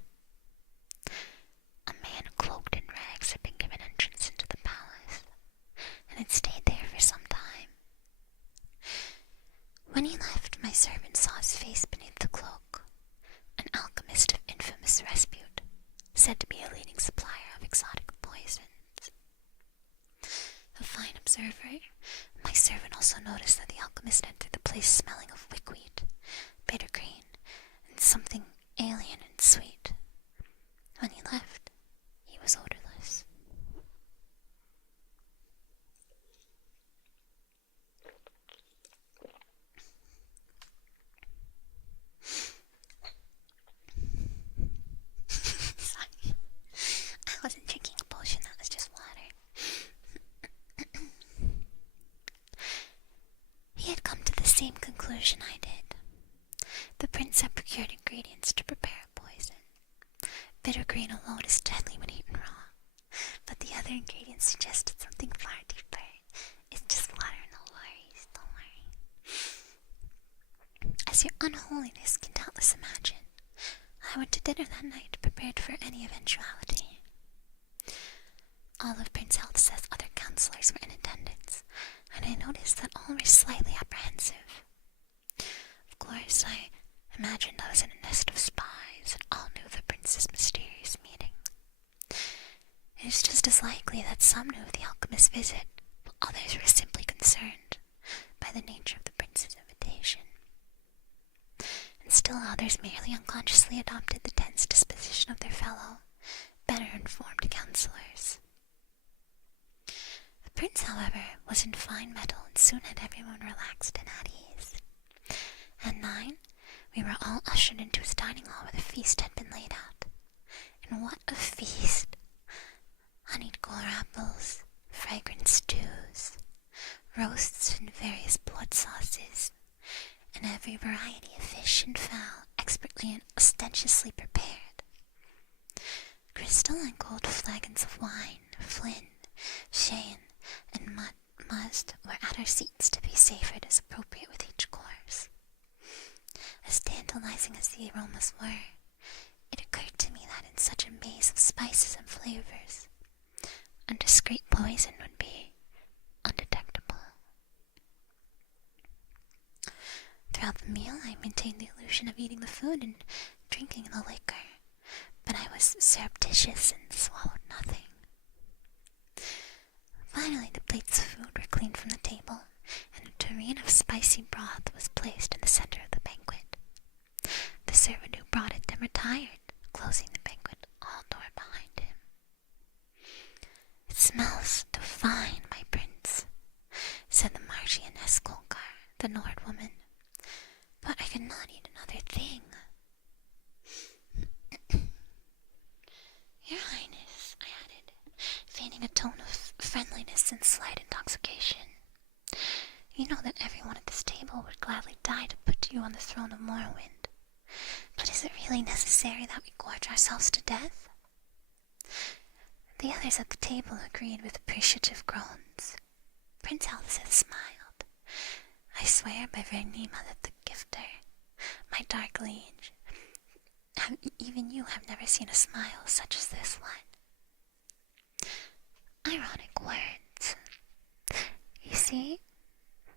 A man cloaked in rags had been given entrance into the palace, and had stayed there for some time. When he left, my servant saw his face beneath the cloak, an alchemist of infamous repute, said to be a leading supplier of exotic poisons. A fine observer, my servant also noticed that the alchemist entered the place smelling of wickweed, bitter green, and something alien and sweet. When he left, he was odorless. Sorry. I wasn't drinking a potion, that was just water. He had come to the same conclusion I did. The prince had procured ingredients to prepare a poison. Bitter green alone is deadly when eaten raw, but the other ingredients suggested something far deeper. It's just water, no worries, don't worry. As your unholiness can doubtless imagine, I went to dinner that night prepared for any eventuality. All of Prince Health's other counselors were in attendance, and I noticed that all were slightly apprehensive. Of course, I imagined I was in a nest of spies, and all knew the prince's mysterious meeting. It is just as likely that some knew of the alchemist's visit, while others were simply concerned by the nature of the prince's invitation. And still others merely unconsciously adopted the tense disposition of their fellow, better informed counselors. The prince, however, was in fine mettle and soon had everyone relaxed and at ease. At 9, we were all ushered into his dining hall where the feast had been laid out. And what a feast! Honeyed color apples, fragrant stews, roasts and various blood sauces, and every variety of fish and fowl expertly and ostentatiously prepared. Crystal and gold flagons of wine, Flynn, Cheyenne, and must were at our seats to be savoured as appropriate with each course. As tantalizing as the aromas were, it occurred to me that in such a maze of spices and flavors, undiscreet poison would be undetectable. Throughout the meal, I maintained the illusion of eating the food and drinking the liquor, but I was surreptitious and swallowed nothing. Finally, the plates of food were cleaned from the table, and a tureen of spicy broth was placed in the center of the banquet. The servant who brought it then retired, closing the banquet hall door behind him. "It smells divine, my prince," said the Marchioness Kolkar, the Nord woman, "but I cannot eat another thing." "Your Highness," I added, feigning a tone of friendliness and slight intoxication, "you know that everyone at this table would gladly die to put you on the throne of Morrowind. But is it really necessary that we gorge ourselves to death?" The others at the table agreed with appreciative groans. Prince Alceth smiled. "I swear by Vernima that the gifter, my dark liege, even you have never seen a smile such as this one." Ironic words. You see,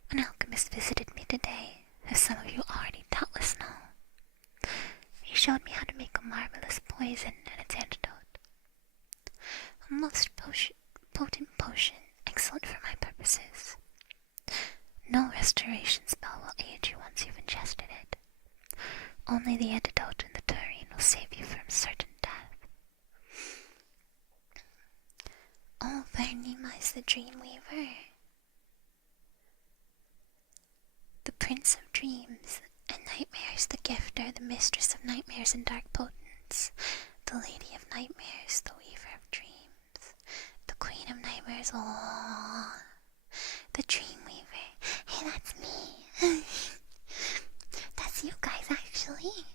an alchemist visited me today, as some of you already doubtless know. He showed me how to make a marvelous poison and its antidote. A most potent potion, excellent for my purposes. No restoration spell will aid you once you've ingested it. Only the antidote in the tureen will save you from certain death. Oh, Vernima is the Dreamweaver. The Prince of Dreams and Nightmares, the Gifter, the Mistress of Nightmares and Dark Potence, the Lady of Nightmares, the Weaver of Dreams, the Queen of Nightmares, oh, the Dreamweaver. Hey, that's me. That's you guys, actually.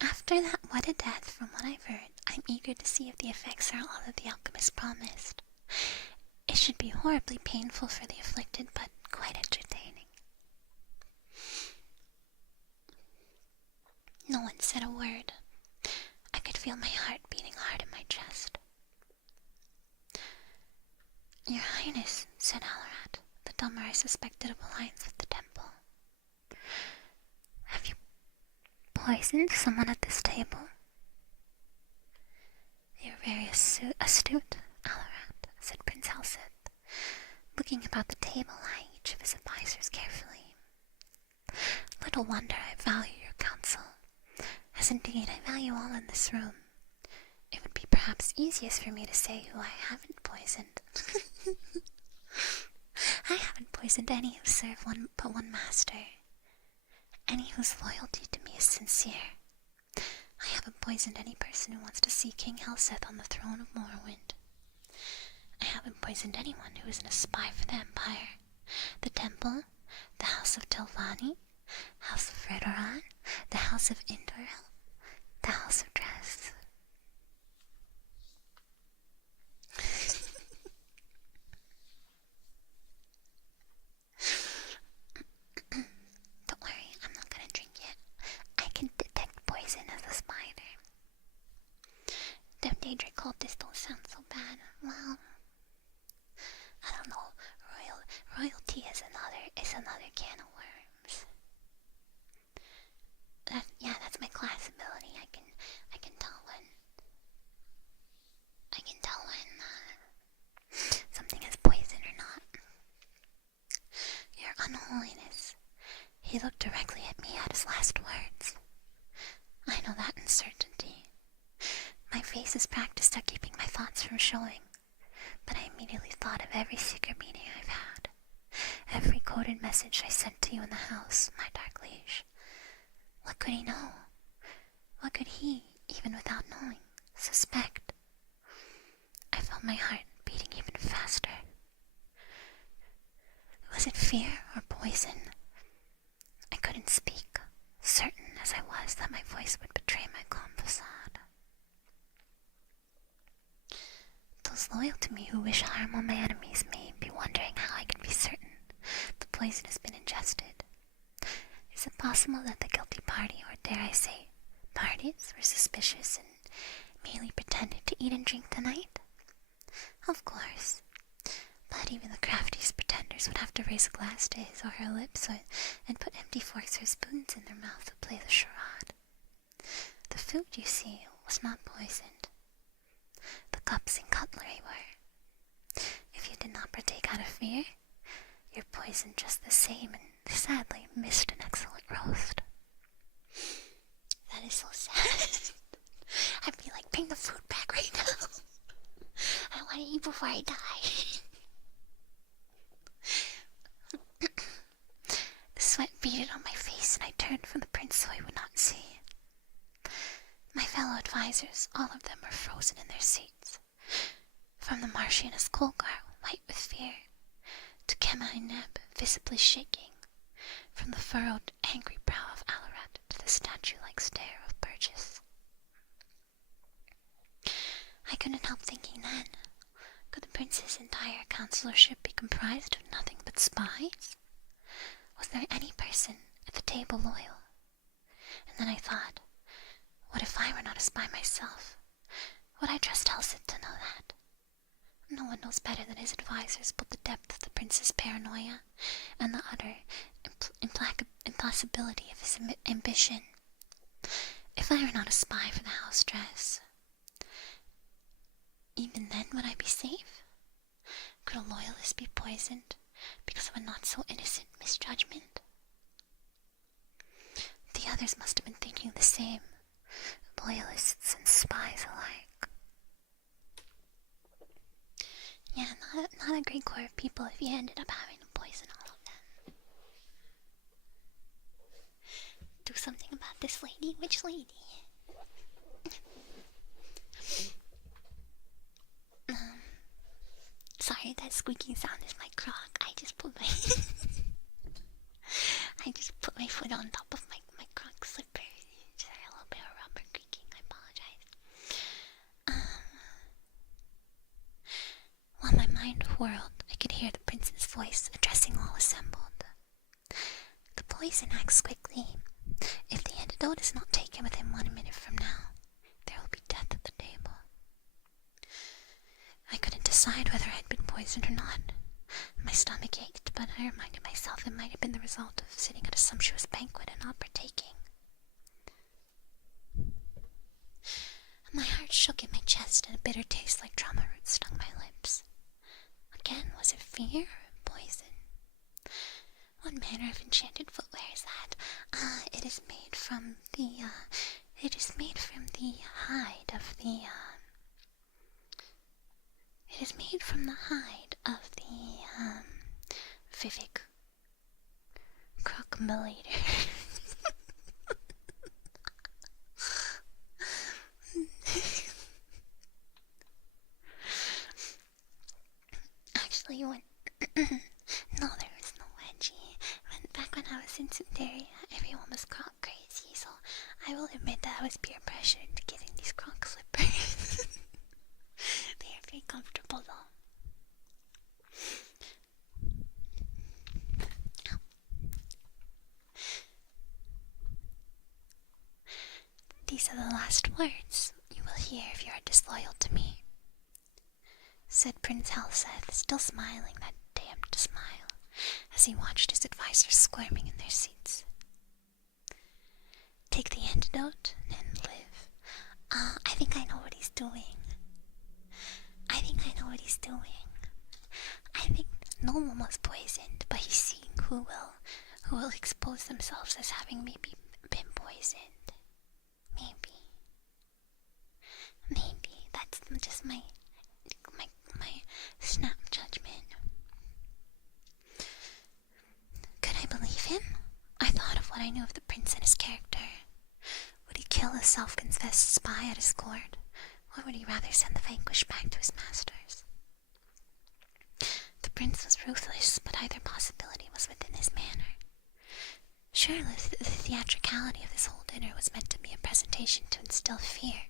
After that, what a death, from what I've heard, I I'm eager to see if the effects are all that the alchemist promised. It should be horribly painful for the afflicted, but quite entertaining. No one said a word. I could feel my heart beating hard in my chest. Your Highness, said Alarat, the dumber I suspected of alliance with the temple. Have you poisoned someone at this table? You're very astute, Alarat, said Prince Helseth, looking about the table, eyeing each of his advisors carefully. Little wonder I value your counsel, as indeed I value all in this room. It would be perhaps easiest for me to say who I haven't poisoned. I haven't poisoned any who serve but one master, any whose loyalty to me is sincere. I haven't poisoned any person who wants to see King Helseth on the throne of Morrowind. I haven't poisoned anyone who isn't a spy for the Empire, the Temple, the House of Telvanni, House of Redoran, the House of Indoril, the House of Dress. Don't worry, I'm not gonna drink yet. I can detect poison as a spider. Them Daedric cultists don't sound so bad. Well, I don't know. Royalty is another can of worms. That's my class ability. I can tell when something is poison or not. Your Unholiness. He looked directly at me at his last words. I know that in certainty. My face is practiced at keeping my thoughts from showing, but I immediately thought of every secret meeting I've had, every coded message I sent to you in the house, my dark liege. What could he know? What could he, even without knowing, suspect? I felt my heart beating even faster. Was it fear or poison? I couldn't speak, certain as I was that my voice would betray my calm facade. Those loyal to me who wish harm on my enemies may be wondering how I can be certain the poison has been ingested. Is it possible that the guilty party, or dare I say, parties, were suspicious and merely pretended to eat and drink the night? Of course. But even the craftiest pretenders would have to raise a glass to his or her lips and put empty forks or spoons in their mouth to play the charade. The food, you see, was not poisoned. The cups and cutlery were. If you did not partake out of fear, you're poisoned just the same and sadly missed an excellent roast. That is so sad. I feel like bring the food back right now. I want to eat before I die. The sweat beaded on my face and I turned from the prince so I would not see. My fellow advisors, all of them, were frozen in their seats. From the Marchioness Colgar, white with fear, to Kema and Neb, visibly shaking, from the furrowed, angry brow of Alarat to the statue-like stare of Burgess. I couldn't help thinking then, could the prince's entire counselorship be comprised of nothing but spies? Was there any person at the table loyal? And then I thought, what if I were not a spy myself? Would I trust Helseth to know that? No one knows better than his advisors both the depth of the prince's paranoia and the utter impossibility of his ambition. If I were not a spy for the house dress, even then would I be safe? Could a loyalist be poisoned because of a not-so-innocent misjudgment? The others must have been thinking the same, loyalists and spies alike. Yeah, not a great core of people if you ended up having to poison all of them. Do something about this lady? Which lady? Sorry, that squeaking sound is my croc. I just put my foot on top of my croc slipper. Just a little bit of rubber creaking. I apologize. whirled, I could hear the prince's voice addressing all assembled. The poison acts quickly. If the antidote is not taken within 1 minute from now, there will be death at the table. I couldn't decide whether I had been poisoned or not. My stomach ached, but I reminded myself it might have been the result of sitting at a sumptuous banquet and not partaking. My heart shook in my chest, and a bitter taste like trauma root stung my lips. Again, was it fear or poison? What manner of enchanted footwear is that? It is made from the hide of the, It is made from the hide of the, Vivek Croc-Mulator. Actually, when no, there was no wedgie. Back when I was in Sundaria, everyone was croc crazy, so I will admit that I was peer pressured into getting these croc slippers. They are very comfortable though. These are the last words you will hear if you are disloyal to me, said Prince Halseth, still smiling that damned smile, as he watched his advisors squirming in their seats. Take the antidote and live. I think I know what he's doing. I think no one was poisoned, but he's seeing who will expose themselves as having maybe been poisoned. Maybe that's just my snap judgment. Could I believe him? I thought of what I knew of the prince and his character. Would he kill a self-confessed spy at his court, or would he rather send the vanquished back to his masters? The prince was ruthless, but either possibility was within his manner. Surely the theatricality of this whole dinner was meant to be a presentation to instill fear.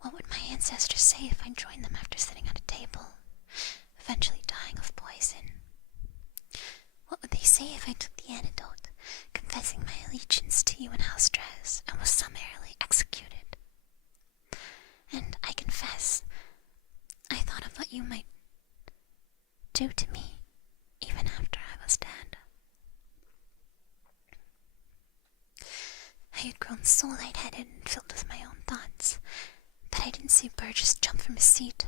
What would my ancestors say if I joined them after sitting at a table, eventually dying of poison? What would they say if I took the antidote, confessing my allegiance to you and House Dress, and was summarily executed? And I confess, I thought of what you might do to me, even after I was dead. I had grown so lightheaded and filled with my own thoughts that I didn't see Burgess jump from his seat.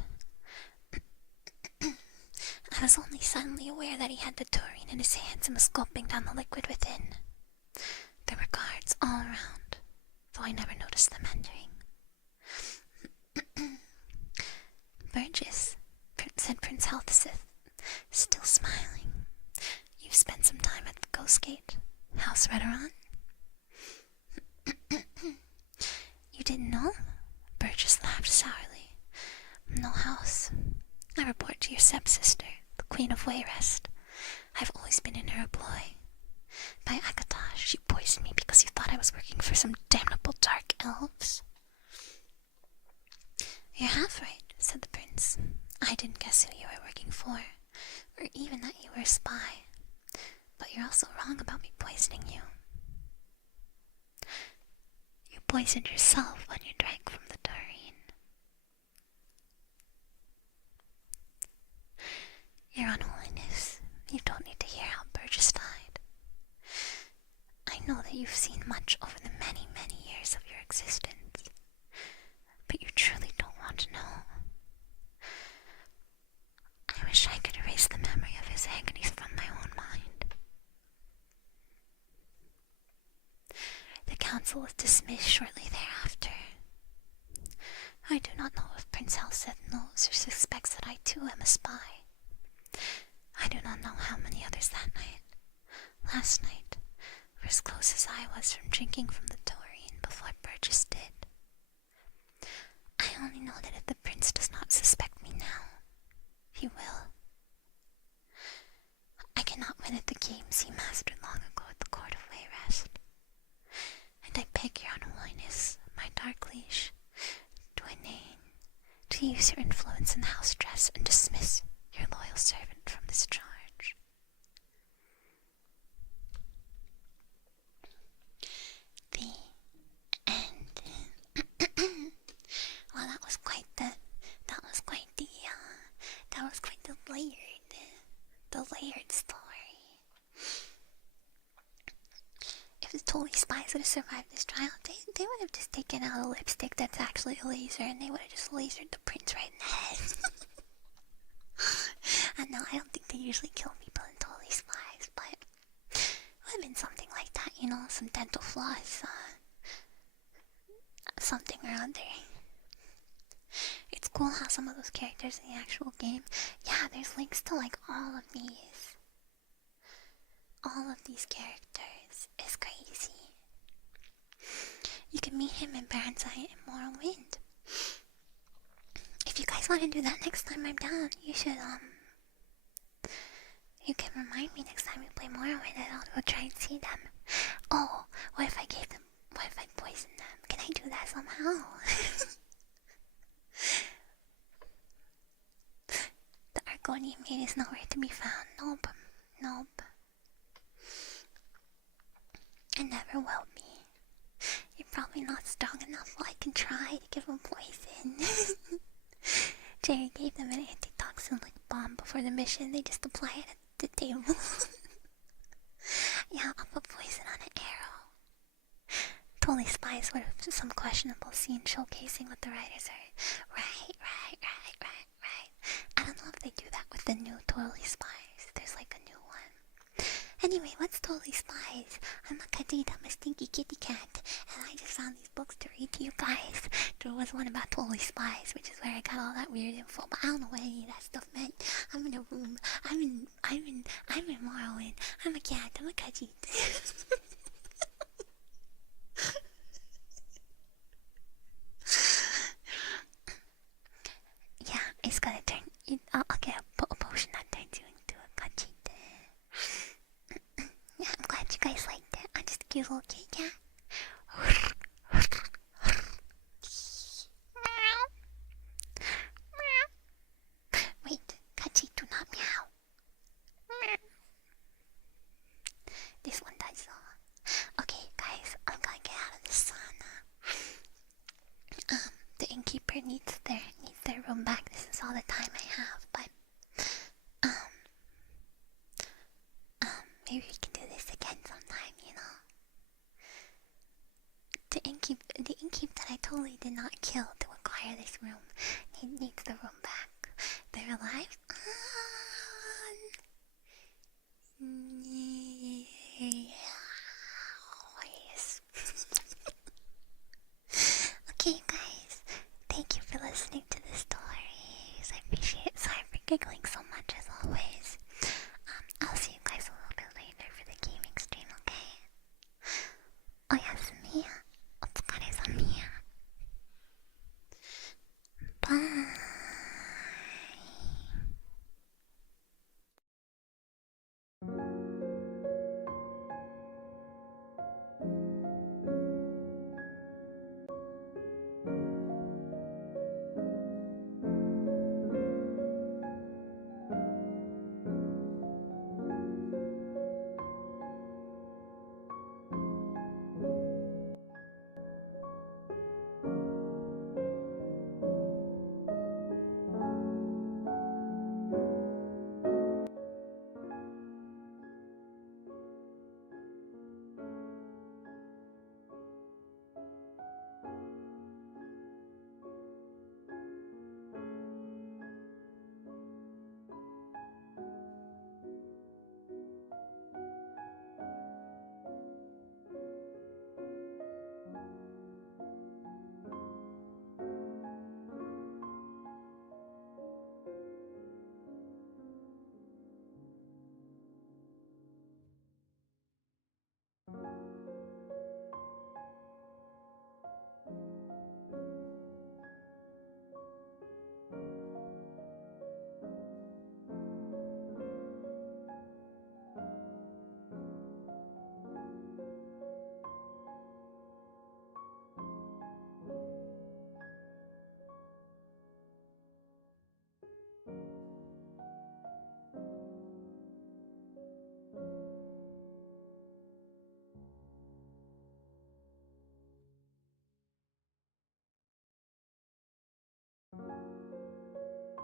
I was only suddenly aware that he had the tureen in his hands and was gulping down the liquid within. There were guards all around, though I never noticed them entering. Burgess, said Prince Halthsith, still smiling. You've spent some time at the Ghost Gate, House Redoran? You didn't know? Burgess laughed sourly. No, House. I report to your stepsister, the Queen of Wayrest. I've always been in her employ. By Akatosh, she poisoned me because you thought I was working for some damnable dark elves. You're half right, said the prince. I didn't guess who you were working for, or even that you were a spy. But you're also wrong about me poisoning you. You poisoned yourself when you drank from the tureen. Your Unholiness, you don't need to hear how Burgess died. I know that you've seen much over the many, many years of your existence, but you truly don't want to know. I wish I could erase the memory of his agonies from my own mind. The council was dismissed shortly thereafter. I do not know if Prince Halseth knows or suspects that I too am a spy. I do not know how many others that night, last night, were as close as I was from drinking from the tureen before Burgess did. I only know that if the prince does not suspect me now, he will. I cannot win at the games he mastered long ago at the court of Wayrest, and I beg your Unholiness, my dark leash, to use your influence in the house dress and dismiss your loyal servant from this charge. The end. Well, that was quite the layered story. If the Totally Spies would have survived this trial, they would have just taken out a lipstick that's actually a laser, and they would have just lasered the prince right in the head. And no, I don't think they usually kill people in Totally Spies, but it would have been something like that, you know, some dental floss, something or other. It's cool how some of those characters in the actual game, yeah, there's links to like all of these characters. It's crazy. You can meet him in Baronsight and Morrowind. If you guys want to do that next time I'm down, you should, you can remind me next time we play Morrowind and I'll go try and see them. Oh, what if I poisoned them? Can I do that somehow? The Argonian maid is nowhere to be found. Nope. And never will be. You're probably not strong enough. Well, I can try to give them poison. Jerry gave them an antitoxin like bomb before the mission. They just apply it at the table. Yeah, I'll put poison on an arrow. Totally Spies would have some questionable scene showcasing what the writers are. Right. I don't know if they do that with the new Totally Spies. There's like a new one. Anyway, what's Totally Spies? I'm a Khajiit, I'm a stinky kitty cat, and I just found these books to read to you guys. There was one about Totally Spies, which is where I got all that weird info, but I don't know what any of that stuff meant. I'm in a room. I'm in Morrowind. I'm a cat. I'm a Khajiit. Yeah, it's gonna turn. I'll get a potion that turns you into a Khajiit. Yeah, I'm glad you guys liked it. I'm just a cute little kitty cat. Wait, Khajiit do not meow. This one does though. Okay, guys, I'm gonna get out of the sauna. The innkeeper needs their room back. This is all the time I have, but maybe we can do this again sometime, you know. The innkeep that I totally did not kill